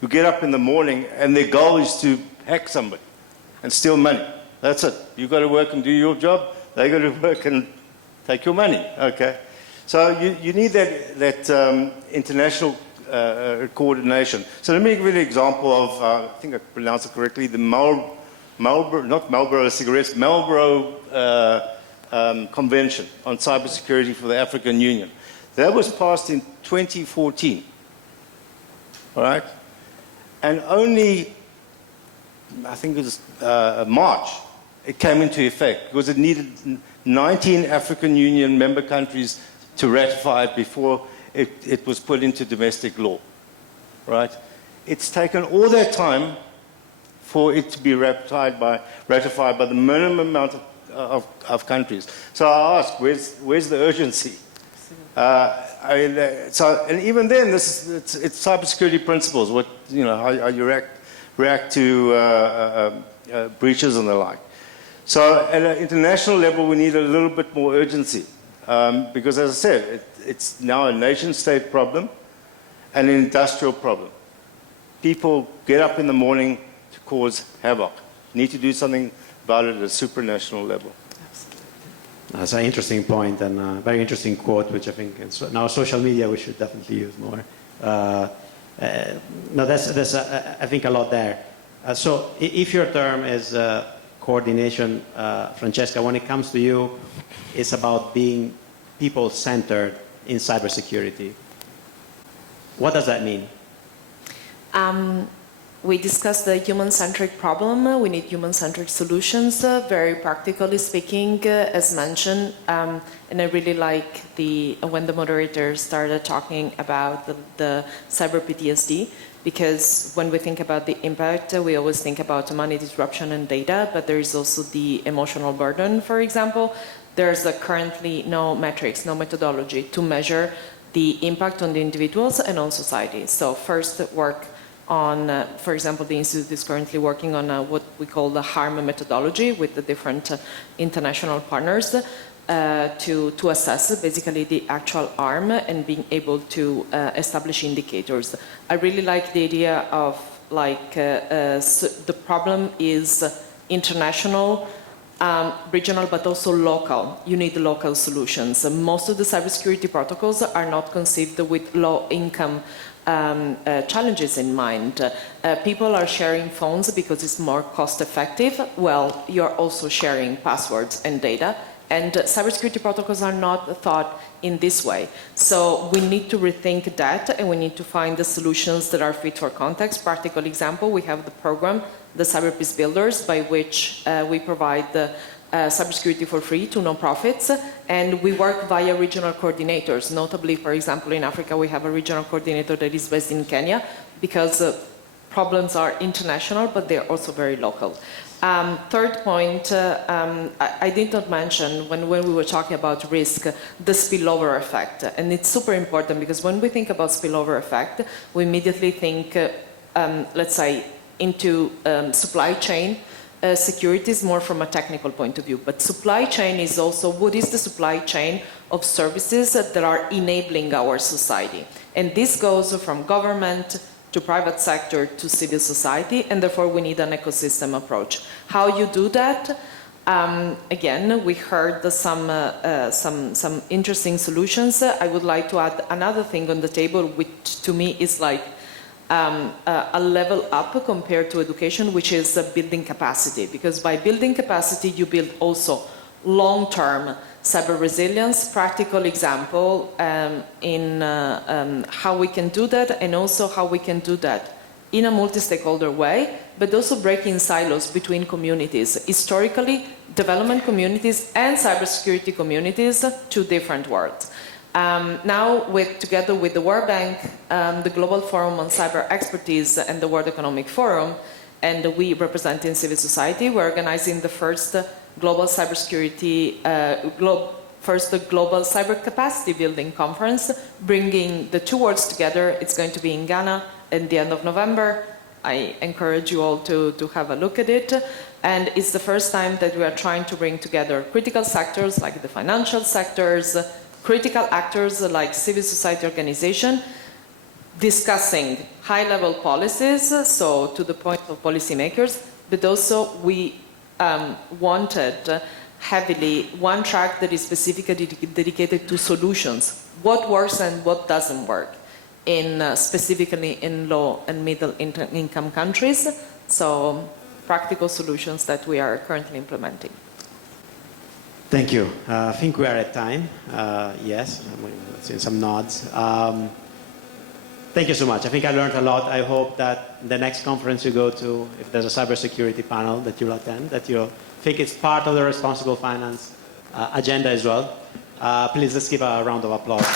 who get up in the morning and their goal is to hack somebody and steal money. That's it. You've got to work and do your job. They've got to work and take your money. Okay. So you need that international coordination. So let me give you an example of, I think I pronounced it correctly, the not Marlboro cigarettes, Marlboro Convention on Cybersecurity for the African Union. That was passed in 2014. All right? And only, I think it was March, it came into effect because it needed 19 African Union member countries to ratify it before it was put into domestic law, right? It's taken all that time for it to be ratified by the minimum amount of countries. So I ask, where's the urgency? And even then, it's cybersecurity principles. What, you know, how you react to breaches and the like. So at an international level, we need a little bit more urgency. Because as I said, it's now a nation-state problem and an industrial problem. People get up in the morning to cause havoc. Need to do something about it at a supranational level. That's an interesting point and a very interesting quote, which I think now social media we should definitely use more. No, there's I think a lot there. So if your term is coordination, Francesca, when it comes to you, it's about being people-centered in cybersecurity. What does that mean? We discussed the human-centric problem. We need human-centric solutions, very practically speaking, as mentioned. And I really like when the moderator started talking about the cyber PTSD, because when we think about the impact, we always think about money disruption and data, but there is also the emotional burden, for example. There's currently no metrics, no methodology to measure the impact on the individuals and on society. So first work on, for example, the Institute is currently working on what we call the harm methodology with the different international partners to assess basically the actual harm and being able to establish indicators. I really like the idea of the problem is international, regional, but also local. You need local solutions. Most of the cybersecurity protocols are not conceived with low-income challenges in mind. People are sharing phones because it's more cost-effective. Well, you're also sharing passwords and data, and cybersecurity protocols are not thought in this way. So we need to rethink that, and we need to find the solutions that are fit for context. Practical example, we have the program, the Cyber Peace Builders, by which we provide the cybersecurity for free to nonprofits, and we work via regional coordinators. Notably, for example, in Africa, we have a regional coordinator that is based in Kenya, because problems are international, but they're also very local. Third point, I did not mention when we were talking about risk, the spillover effect. And it's super important because when we think about spillover effect, we immediately think, let's say, into supply chain. Security is more from a technical point of view, but supply chain is also what is the supply chain of services that are enabling our society. And this goes from government to private sector to civil society, and therefore we need an ecosystem approach. How you do that? Again, we heard some interesting solutions. I would like to add another thing on the table, which to me is like a level up compared to education, which is building capacity. Because by building capacity, you build also long-term cyber resilience. Practical example in how we can do that, and also how we can do that in a multi-stakeholder way, but also breaking silos between communities. Historically, development communities and cybersecurity communities, two different worlds. Now, together with the World Bank, the Global Forum on Cyber Expertise, and the World Economic Forum, and we represent in civil society, we're organizing the first global cybersecurity, global cyber capacity building conference, bringing the two worlds together. It's going to be in Ghana at the end of November. I encourage you all to have a look at it. And it's the first time that we are trying to bring together critical sectors like the financial sectors, critical actors like civil society organization, discussing high-level policies, so to the point of policymakers, but also we wanted heavily one track that is specifically dedicated to solutions. What works and what doesn't work, specifically in low and middle income countries. So practical solutions that we are currently implementing. Thank you. I think we are at time. Yes, I'm seeing some nods. Thank you so much. I think I learned a lot. I hope that the next conference you go to, if there's a cybersecurity panel that you'll attend, that you'll think it's part of the responsible finance agenda as well. Please let's give a round of applause.